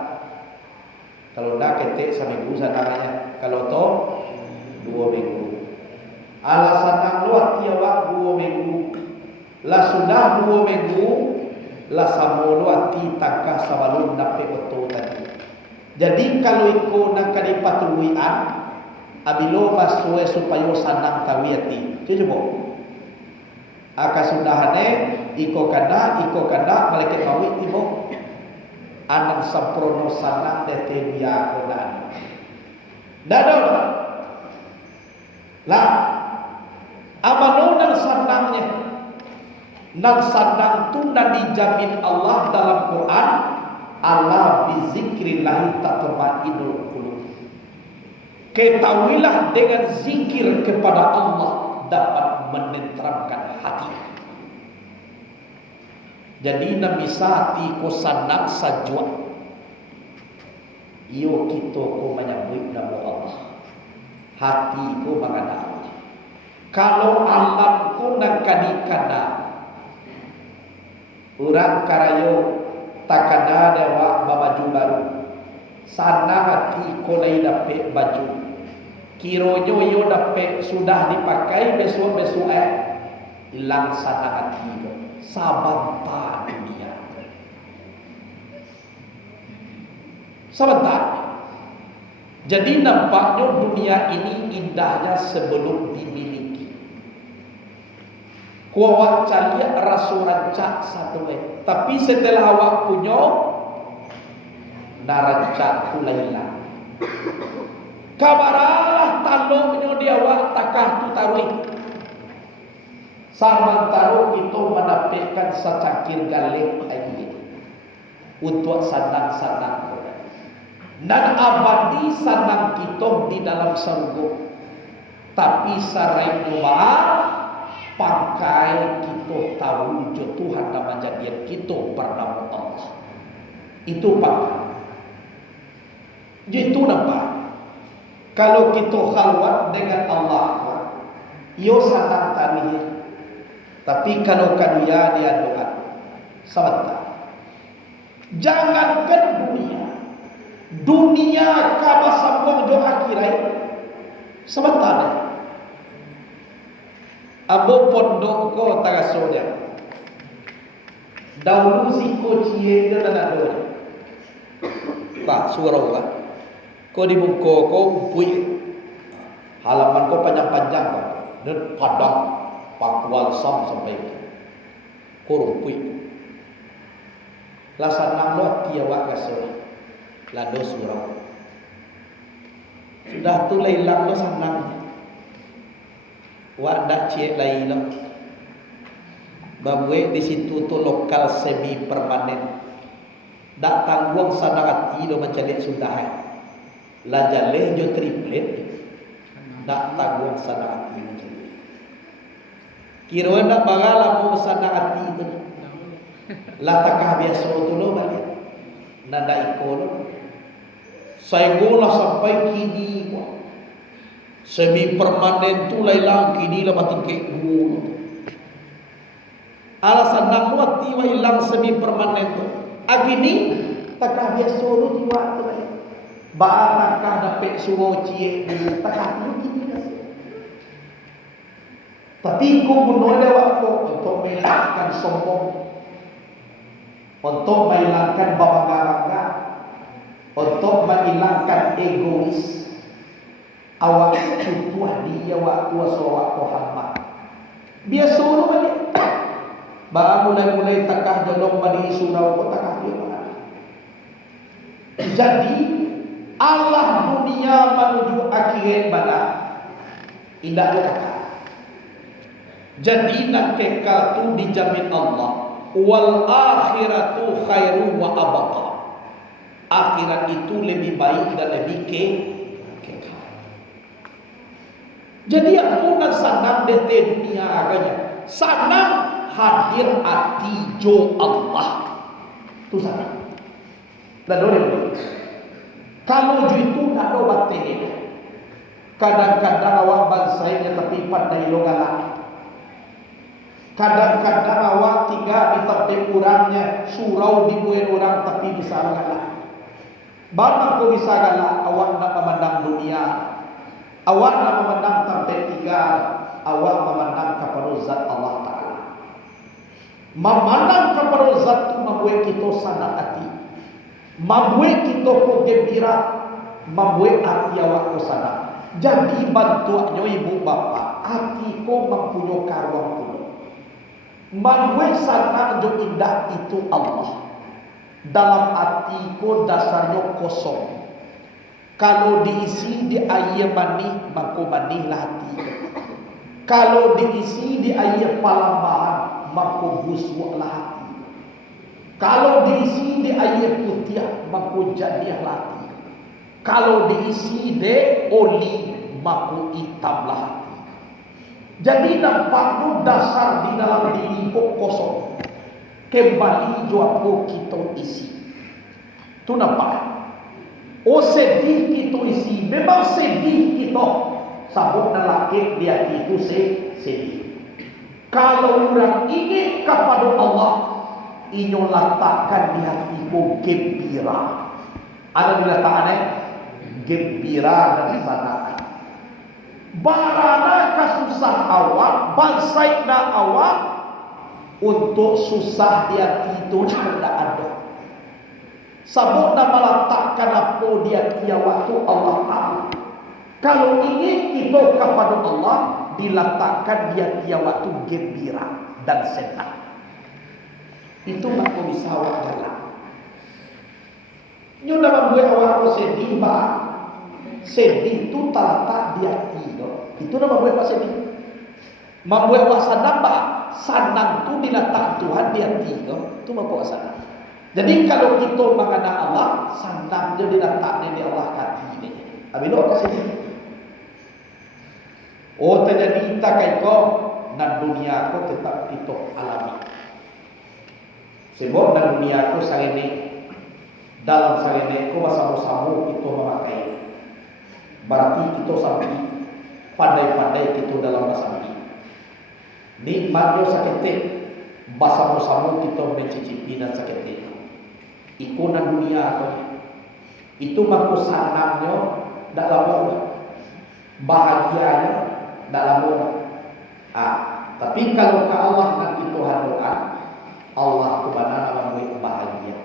kalau dah ketek saminggu sananya. Kalau to 2 minggu. Alasan lo hati awak 2 minggu. La sudah 2 minggu la samolo hati takah sabalun dape oto tadi. Jadi kalau iko nak kadi patuluian abilo masue supaya sanang tawiyati. Coba. Aka sudahane iko kada malaikat maut tibo. Anak samprono sanang dete dia kodan. Dado. Lah amano nang sanangnya. Nang sadang tu dan dijamin Allah dalam Quran, Allah bizikrillah tatma'innul qulub. Ketahuilah dengan zikir kepada Allah dapat menenteramkan hati. Jadi nabi sati ko sanang sajwa. Iyo kita ko menyambut nama Allah. Hati ko mengada Allah. Kalau alam ko nak kadikana orang karayo takada dewa baju baru. Sana hati kolai dapat baju. Kironyo yo dapat sudah dipakai besok-besok hilang sana hati itu. Sabanta dunia. Sabanta. Jadi nampaknya dunia ini indahnya sebelum dimiliki. Awak cari rasu rancak satu tapi setelah awak punya narancak kulailah. Kabaralah tandungnya dia awak takah tu taruh. Sama taruh itu mendapatkan secangkir galih air untuk sanang-sanang dan abadi sanang kita di dalam surga. Tapi sarai doa pakai kita tahu jo Tuhan nama jadian kita bernama Allah. Itu pakai. Itu nampak. Kalau kita khalwat dengan Allah, yo sanang tani. Tapi kalau kaduya dia doa, sebentar. Jangankan dunia kaba sambung jo akhirat. Sebentar. Abo pondok ko tagasonya. Dahulu si cie dia nak ada. Pak surau kan. Ko di buku ko upui. Halaman ko panjang-panjang kan. Dan padang Pakual Sam sampai ko upui. Lasan lo tiawak kasoi. Lado surau. Sudah tu leilang lo sanang. Wak dak cie lai lo. Babwe di situ tu lokal semi permanen. Dak tangguang sadarati do mencalik sudah. La jaleh jo triplet. Dak tangguang sadarati mencalik. Kira nak bagala mau sadarati itu. La takah biasa tu lo balik. Nanda iko lo. Saya gola sampai kini ko. Semi permanen tu lailang kini lah mati ke dulu. Alasan nak buat tiwa hilang semi permanen tu. Agini takah biasa lu tiwa tu. Ba takah dapat suruh cie dulu takah lu kini dah. Tapi ko bunuh dewa ko untuk menghilangkan sombong, untuk menghilangkan bangga, untuk menghilangkan egois. Awak tuah dia waktu awak Muhammad. Biasa lu balik. Ba mulai-mulai takah jolong bani surau ko takah dia. Jadi Allah dunia menuju akhirat mana? Indah takah. Jadi nak kekal tu dijamin Allah. Wal akhiratu khairu wa abqa. Akhirat itu lebih baik dan lebih kekal. Jadi aku nak sanang dete dunia agaknya. Sanang hadir hati jo Allah. Tu sanang. Dan boleh. Kalau jo itu nak do batin. Kadang-kadang awak bansainya tapi pandai lo galak. Kadang-kadang awak tinggal di tempat orangnya, surau dibuat orang tapi bisa galak. Bagaimana kau bisa galak? Awak nak memandang dunia. Awak nak memandang tempat tinggal, awak memandang kepada zat Allah Ta'ala. Memandang kepada zat itu membuat kita sadar hati, membuat kita gembira, membuat hati awak ku sadar. Jadi bantuannya ibu bapa, hati ku mempunyai karuan pun. Membuat sadar jo indah itu Allah. Dalam hati ku dasarnya kosong. Kalau diisi di air mani, maka manilah hati. Kalau diisi di air palambahan, maka busuklah hati. Kalau diisi di air putih, maka jadilah hati. Kalau diisi di oli, maka hitamlah hati. Jadi nampaknya dasar di dalam diri kok kosong. Kembali jawab kita isi. Itu nampak. Oh sedih kita isi. Memang sedih kita. Sabuk dan laki di hati itu sedih. Kalau orang ingin kepada Allah, inyo letakkan di hatiku gembira. Ada diletakkan gembira dan sanaan. Barana kasusah awak, bansaikna awak, untuk susah di hati itu tidak ada. Sabuk nama letakkan apa dia tiap waktu Allah tahu. Kalau ingin kita kepada Allah, diletakkan dia tiap waktu gembira dan senang. Itu maka bisa awak jalan. Nyo nama buat awak sedih bah. Sedih itu terletak di hati. Itu nama buat awak sedih. Membuat awak senang bah. Senang tu diletak Tuhan di hati. Itu maka senang. Jadi kalau kita mengenal Allah, senang je diletaknya di Allah hati ini. Habis itu apa sedih? Oh terjadi kita kayak kau dan dunia aku tetap kita alami. Sebab dan dunia aku sehari ini dalam sehari ini aku bersama-sama kita memakai. Berarti kita sampai pandai-pandai kita dalam bersama. Nikmatnya sakit, bersama-sama kita mencicipi dan sakit. Ikonan dunia aku itu mampu sanangnya tak lama. bahagianya dalam orang. Tapi kalau ke Allah nanti Tuhan doa, Allah kebenaran memberi bahagia.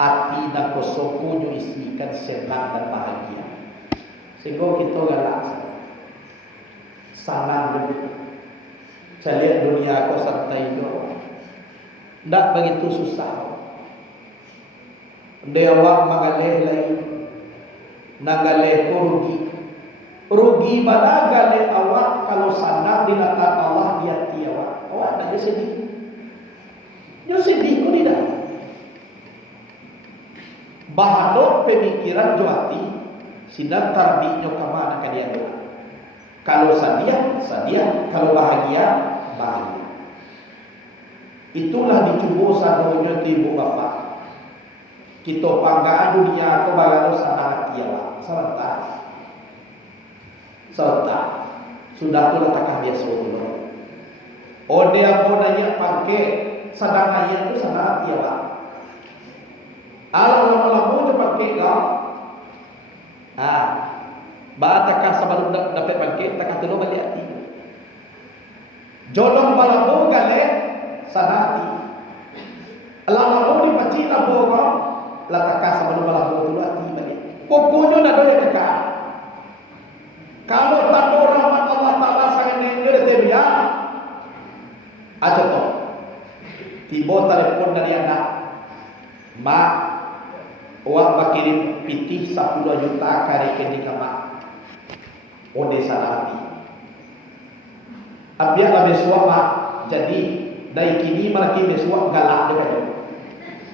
Hati dan kosokunyo isikan senang dan bahagia. Sehingga kita galak senang dulu. Saya lihat dunia aku santai dulu. Tidak begitu susah. Dewa mengalih lagi, nagalih rugi. Rugi pada galih awak kalau senang di latar Allah dia tiawak. Awak tak jadi sedih. Dia sedih kau tidak. Bahadok pemikiran juati sinar tarbiknya kemana kan dia doa. Kalau sadia, kalau bahagia, bahagia. Itulah dicubo sadonya ibu bapa. Kita panggaan dunia aku bagalo sana tiawa. Serta sudah pula takah biasa dulu. Ode apa nanya pakai sadang ayat itu sana tiawa. Alam lama-lama je pakai kau. Takah sebelum dapat pakai takah telo balik hati. Jolong balamu gale sana hati. Lama-lama di pacina boga la takah sebelum balamu telo hati balik. Pokoknya nak doya kakak. Kalau tak ada rahmat Allah Ta'ala sangat nengir dia. Aja toh. Tiba telepon dari anak. Mak, awak bakirim pitih 10 juta kari kendi kamak. Ode salati. Abia la besua mak. Jadi dari kini malaki besua galak dia kan.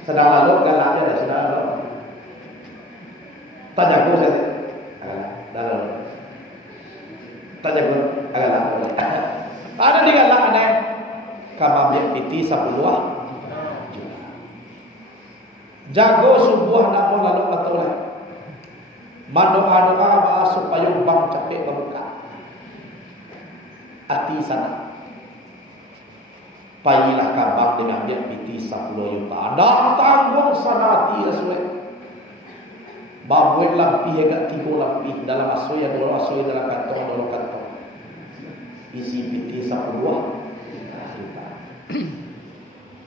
Sedang lalu galak dia dah sedang lalu. Tanya aku saja. Dalam. Tanya aku galak. Ada di galak aneh. Kamu ambil pitih 10 juta. Jago sebuah nama lalu betul. Doa-doa bahas supaya bang capek berbuka. Hati sana. Pailah kabang dengan ambil piti 10 juta. Datang buang sana hati Rasul. Babuet lampi agak 3 lampi dalam asoy ada asoy dalam kantong. Isi piti 10 juta.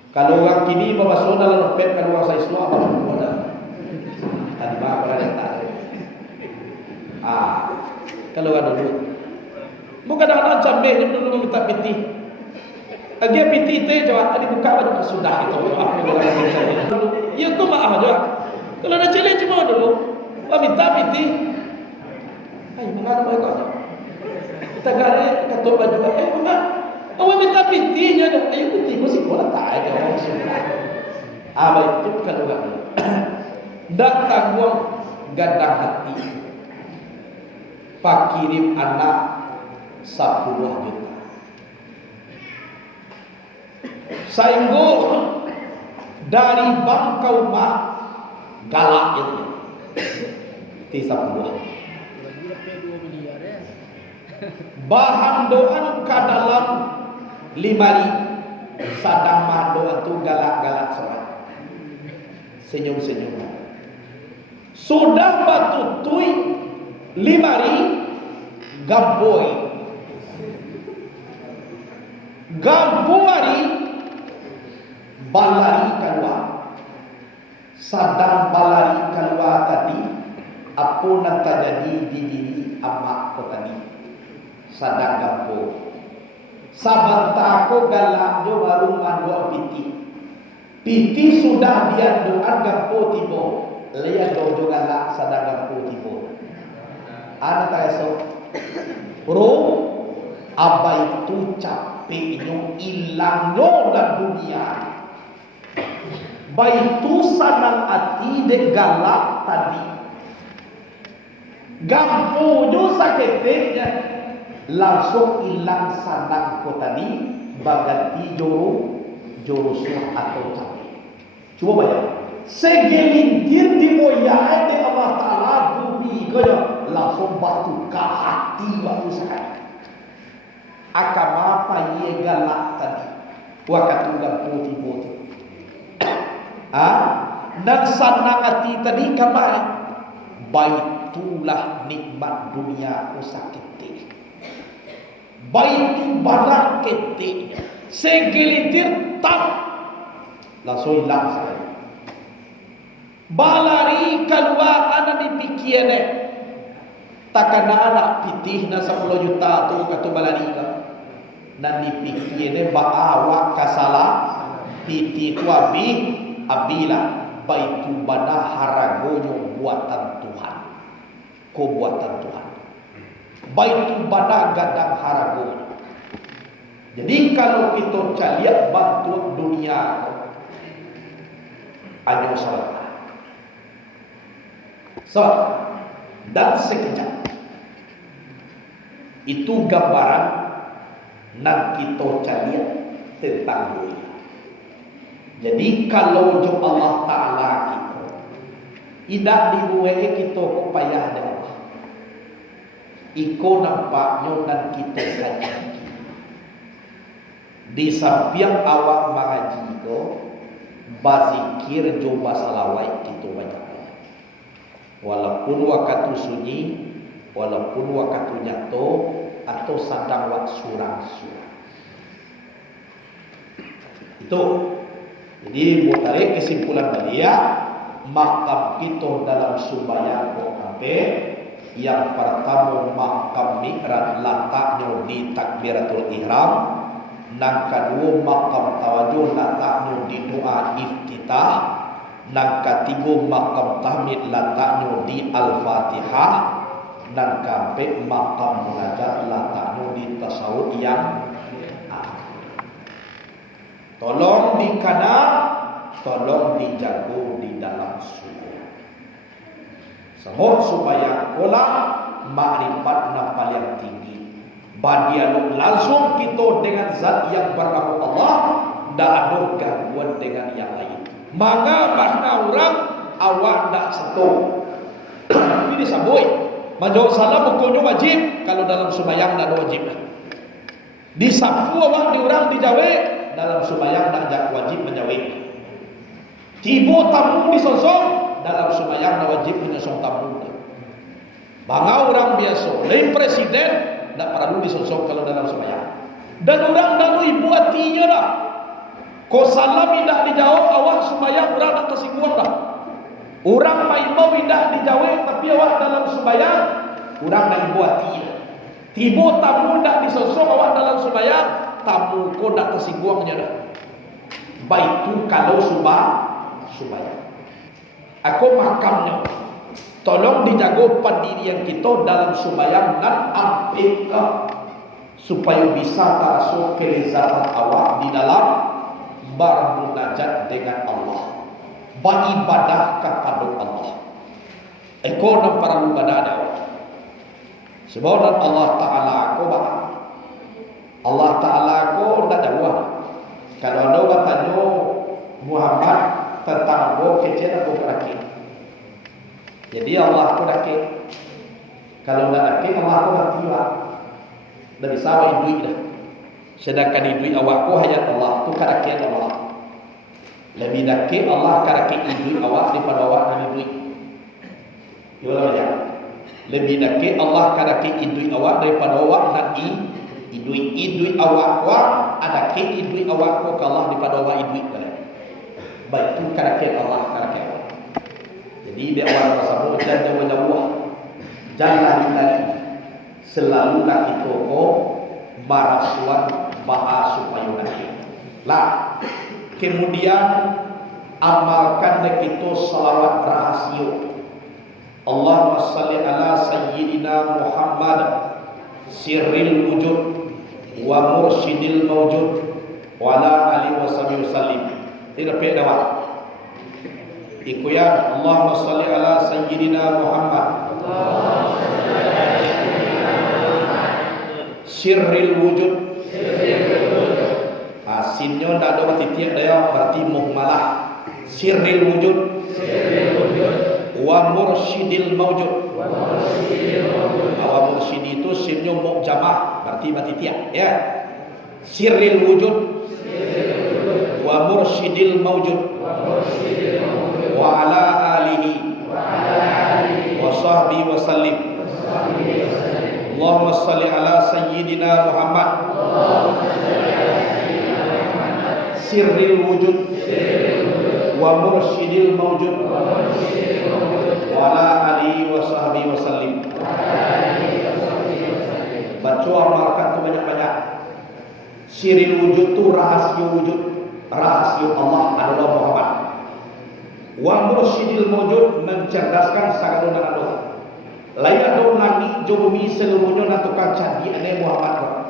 Kalau orang kini bawa soda lalu pet kalau orang saya Islam apa ada. Tadi apa ada tak? Kalau ada dulu. Bukan ada cabai ni dulu minta piti. Dia piti tu jawab tadi buka baju sudah itu. Ya tu maaf jawab. Kalau ada challenge cuma dulu. Minta piti. Mengapa mereka? Kita gari ketuk baju mengapa? Awak minta pitinya dong. Piti mesti bola tak ada orang sudah. Itu kalau ada. Datang buang gadang hati. Pak kirim anak 10 juta. Sainggo dari bangkau mak galak itu. Ti 10. Bahan doa ke dalam 5 sadang doa tu galak-galak soal. Senyum-senyum. Sudah batutui 5 gamboy. Gamboari balari keluar. Sadang balari keluar tadi. Apa nak terjadi di diri amak ko tadi. Sadang gamboy. Sabanta ko galak jo baru mandua piti. Piti sudah dia doa gampo tibo. Lihat dojo galak sadang gampo tibo. Ana tayo bro, apa itu capek nyo ilang nyo dalam dunia. Baitu sanang hati de galak tadi. Gampo nyo sakitnya langsung hilang sanang ko tadi baganti joro suah atau capek. Coba bayang. Segelintir di moyai de Allah Ta'ala bumi kaya langsung batu ke hati waktu sekali. Akam apa ye galak tadi waktu gampo-gampo. Dan sanang hati tadi kamar baik baitulah nikmat dunia ku sakiti. Baitu barak kete segelitir tak langsung hilang sekali. Balari keluar anak dipikiran takkan anak pitih na 10 juta tu kata balari ka nan dipikiran ba awak kasala pitih tu abila baitu bana haragonyo buatan Tuhan. Ko buatan Tuhan. Baitu bana gadang haragonyo. Jadi kalau kita caliak bantu dunia anyo salat. Salat dan sekejap. Itu gambaran nan kita caliak tentang dunia. Jadi kalau jo Allah Ta'ala kita tidak dibuai kita kok payah dah Allah. Iko nampaknya dan kita kaji. Di samping awak mengaji itu bazikir coba salawat kita banyak. Walaupun waktu sunyi, walaupun waktu nyato atau sadang wak surang-surang. Itu. Jadi tarik kesimpulan dia makam kita dalam sembahyang KP yang pertama makam mi'raj letaknya di takbiratul ihram, yang kedua makam tawajuh letaknya di doa iftitah, yang ketiga makam tahmid letaknya di al-fatihah, dan keempat makam munajat letaknya di tasawuf yang tolong dikana, tolong dijago di dalam sunnah. Semua supaya pola makrifat yang paling tinggi. Berdialog langsung kita dengan zat yang bernama Allah, tidak ada gangguan dengan yang lain. Maka bahna orang awak tidak satu. Ini disambui. Menjawab salam hukumnya wajib. Kalau dalam sembahyang tidak ada wajib. Disapu awak di orang dijawab. Dalam sembahyang tidak wajib menjawab. Tiba tamu disosong dalam sembahyang tidak wajib menyosong tamu. Bangga orang biasa, lain presiden tidak perlu disosong kalau dalam sembahyang. Dan orang dah ibu hatinya dah. Kau salam tidak dijawab awak sembahyang orang tak tersinggung dah. Orang mau tidak dijawab tapi awak dalam sembahyang orang dah ibu hatinya. Tiba tamu tidak disosong awak dalam sembahyang. Tamu kau nak tersinggungannya dah. Baik tu kalau sembahyang. Aku makamnya. Tolong dijaga pendirian kita dalam sembahyang dan ampika supaya bisa terasa kelezatan awak di dalam bermunajat dengan Allah, beribadah kepada Allah. Eko nak perlu beribadah. Sebab Allah Taala aku Allah Ta'ala ko tidak jawab. Kalau ada orang tanya Muhammad tentang aku kecil atau laki. Jadi Allah ko laki. Kalau tidak laki Allah ko mati lah. Tidak bisa awak idui dah. Sedangkan idui awak ko hayat Allah tu karakian Allah. Lebih laki Allah karakian idui awak daripada awak dan idui. Yolah ya. Lebih laki Allah karakian idui awak daripada awak dan idui awak ko ada ke idui awak ko kalah daripada awak idui kalian. Baik tu karakter Allah karakter Allah. Jadi dia orang tersebut jangan jauh, jangan lari. Selalu nak kita ko marasuan bahas supaya nanti. Lah kemudian amalkan kita salawat rahasia. Allahumma salli ala sayyidina Muhammad sirril wujud wa mursyidil mawjud wa ala alihi wa sallim. Tidak payah dawat. Ikuyan Allahumma salli ala sayyidina Muhammad sirril wujud. Sinnya tidak ada titik dia berarti muhmalah. Sirril wujud wa mursyidil mawjud. Wa mursyid itu sinnya mukjamah berarti titik ya. Sirril wujud wa mursyidil mawjud wa ala alihi wa wa sahbihi wa sallim. Allahumma salli ala sayyidina Muhammad sirril wujud wa mursyidil mawjud wa ala alihi wa sahbihi wa sallim. Baca amalkan tu banyak-banyak. Sirril wujud tu rahasia wujud, rahasia Allah adalah Muhammad. Wa mursyidil mawjud, mencerdaskan segala nado. Layak do langit jo bumi seluruhnya nak tukar jadi ane Muhammad.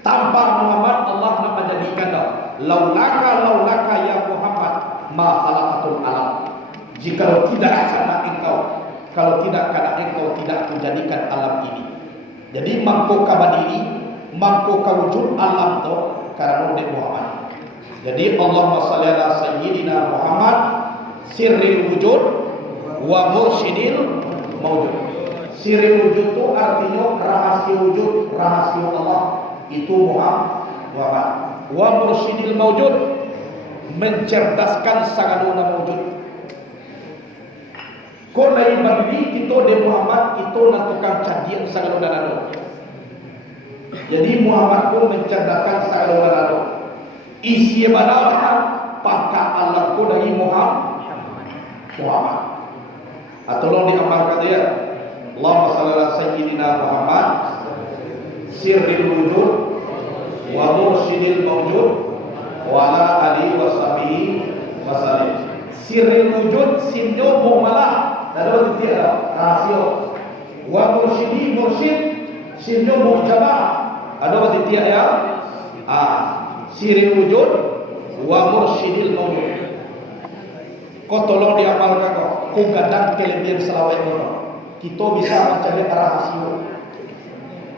Tanpa Muhammad Allah nak menjadikan dah. Laulaka ya Muhammad ma khalaqatul alam. Jika tidak karena engkau, kalau tidak karena engkau tidak aku jadikan alam ini. Jadi mangko kabadiri, mangko kawujud alam tu karena Muhammad. Jadi Allahumma shalli ala sayyidina Muhammad sirril wujud wa mursyidil mawjud. Sirril wujud itu artinya rahasia wujud, rahasia Allah itu Muhammad. Wa mursyidil mawjud, mencerdaskan segala mawjud. Kau dari bagi kita de Muhammad itu nak tukang cajian segala nado. Jadi Muhammad pun mencerdaskan segala nado. Isi ibadah pakak Allah ko dari Muhammad. Tolong diamalkan dia. Allahumma shalli ala sayyidina Muhammad sirril wujud wa mursyidil mawjud wa ala alihi wa sahbihi wa sallim. Sirril wujud sinjo muamalah dalam tiada rahasia. Wa mursyidi mursyid sinjo mujaba ada tiada ya. Sirril wujud wa mursyidil mawjud. Kau tolong diamalkan kau gadang kelebihan selawat kau. Kita bisa mencari rahasia.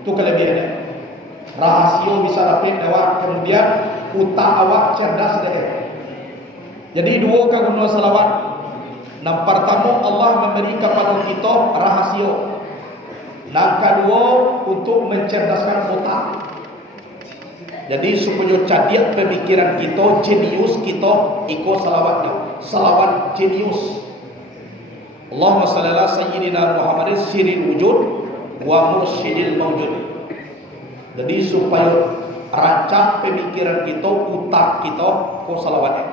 Itu kelebihannya. Rahasia bisa dapat lewat kemudian utak awak cerdas deh. Jadi dua kegunaan selawat. Yang pertama Allah memberi kepada kita rahasia. Yang kedua untuk mencerdaskan otak. Jadi supaya cadia pemikiran kita, jenius kita ikut salawatnya. Salawat jenius. Allahumma shalli ala sayyidina Muhammadin sirril wujud wa mursyidil mawjud. Jadi supaya rancang pemikiran kita, utak kita ko salawatnya.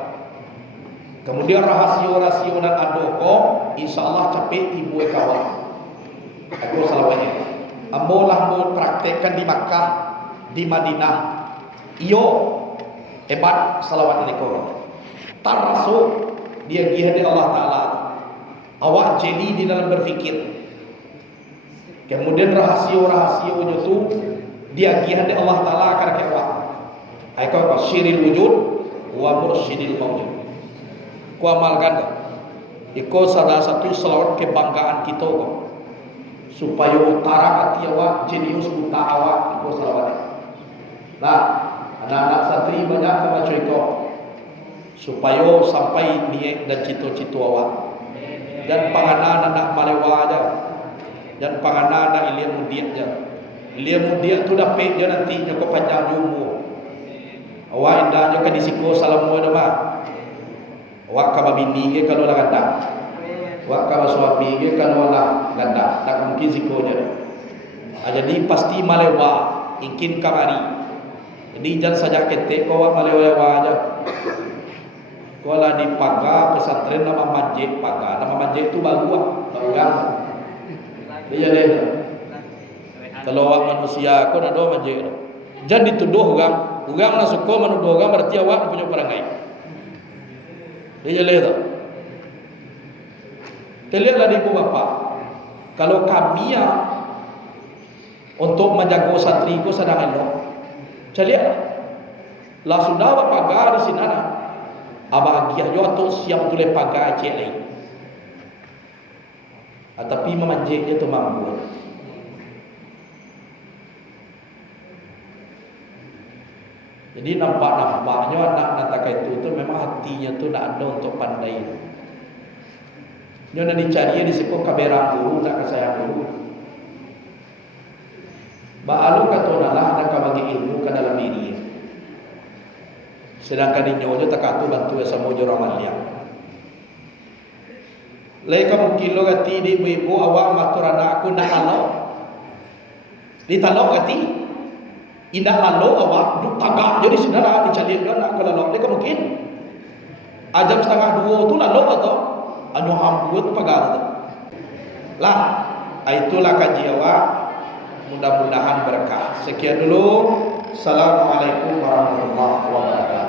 Kemudian rahasia-rahasia dan adoko insyaallah capek tibu kawan. Aku salawatnya. Amolah mau praktekkan di Makkah, di Madinah. Iyo hebat salawat ini kau. Taraso dia gihade Allah Taala. Awak jeli di dalam berfikir. Kemudian rahasia-rahasia itu dia gihade Allah Taala akan kewa. Aiko sirril wujud wa mursyidil mawjud. Ku amalkan. Iko salah satu selawat kebanggaan kita kok. Supaya utara hati awak jenius buta awak iko selawat. Nah, anak-anak santri banyak membaca iko supaya sampai niat dan cita-cita awak. Dan panganan anak malewa aja. Dan panganan anak ilia mudiak aja. Ilia mudiak tu dapat je nanti je kau panjang umur. Awak indah je kan disiko salam mu dah. Awak kaba bini ke kalau lah ganda. Awak kaba suami ke kalau lah ganda. Tak mungkin siko je. Jadi pasti malewa ingin kamari. Jadi jangan saja ketek kau awak malewa aja. Kau lah di pagar pesantren nama masjid pagar. Nama masjid tu bagus, bagus. Dia deh. Kalau awak manusia, kau nak doa masjid. Jangan dituduh orang. Orang nak suka menuduh orang berarti awak punya perangai. Dia deh tu. Terlihatlah di ibu bapa. Kalau kami ya untuk menjaga santri ku sedang elok. Celihat. Lah sudah awak pagar di sini ada. Abahagia jo atau siap boleh pakai cek lain. Tapi memanjiknya tu mampu. Jadi nampak-nampaknya anak natakai itu memang hatinya tu tak ada untuk pandai. Nyo nak dicari di situ kaberang guru tak kesayang guru. Baalu kata nalah ada kabagi ilmu ke dalam diri. Sedangkan di nyonya tak katu bantu sama orang malia. Lai kamu kilo gati di ibu awak matur anak aku nak halau. Di talok gati. Indah lalu awak duk tagak jadi saudara dicari dia nak kalau lalu dia mungkin. Jam setengah 2 tu lalu atau anu hambut pagar tu. Lah, itulah kaji awak. Mudah-mudahan berkah. Sekian dulu. Assalamualaikum warahmatullahi wabarakatuh.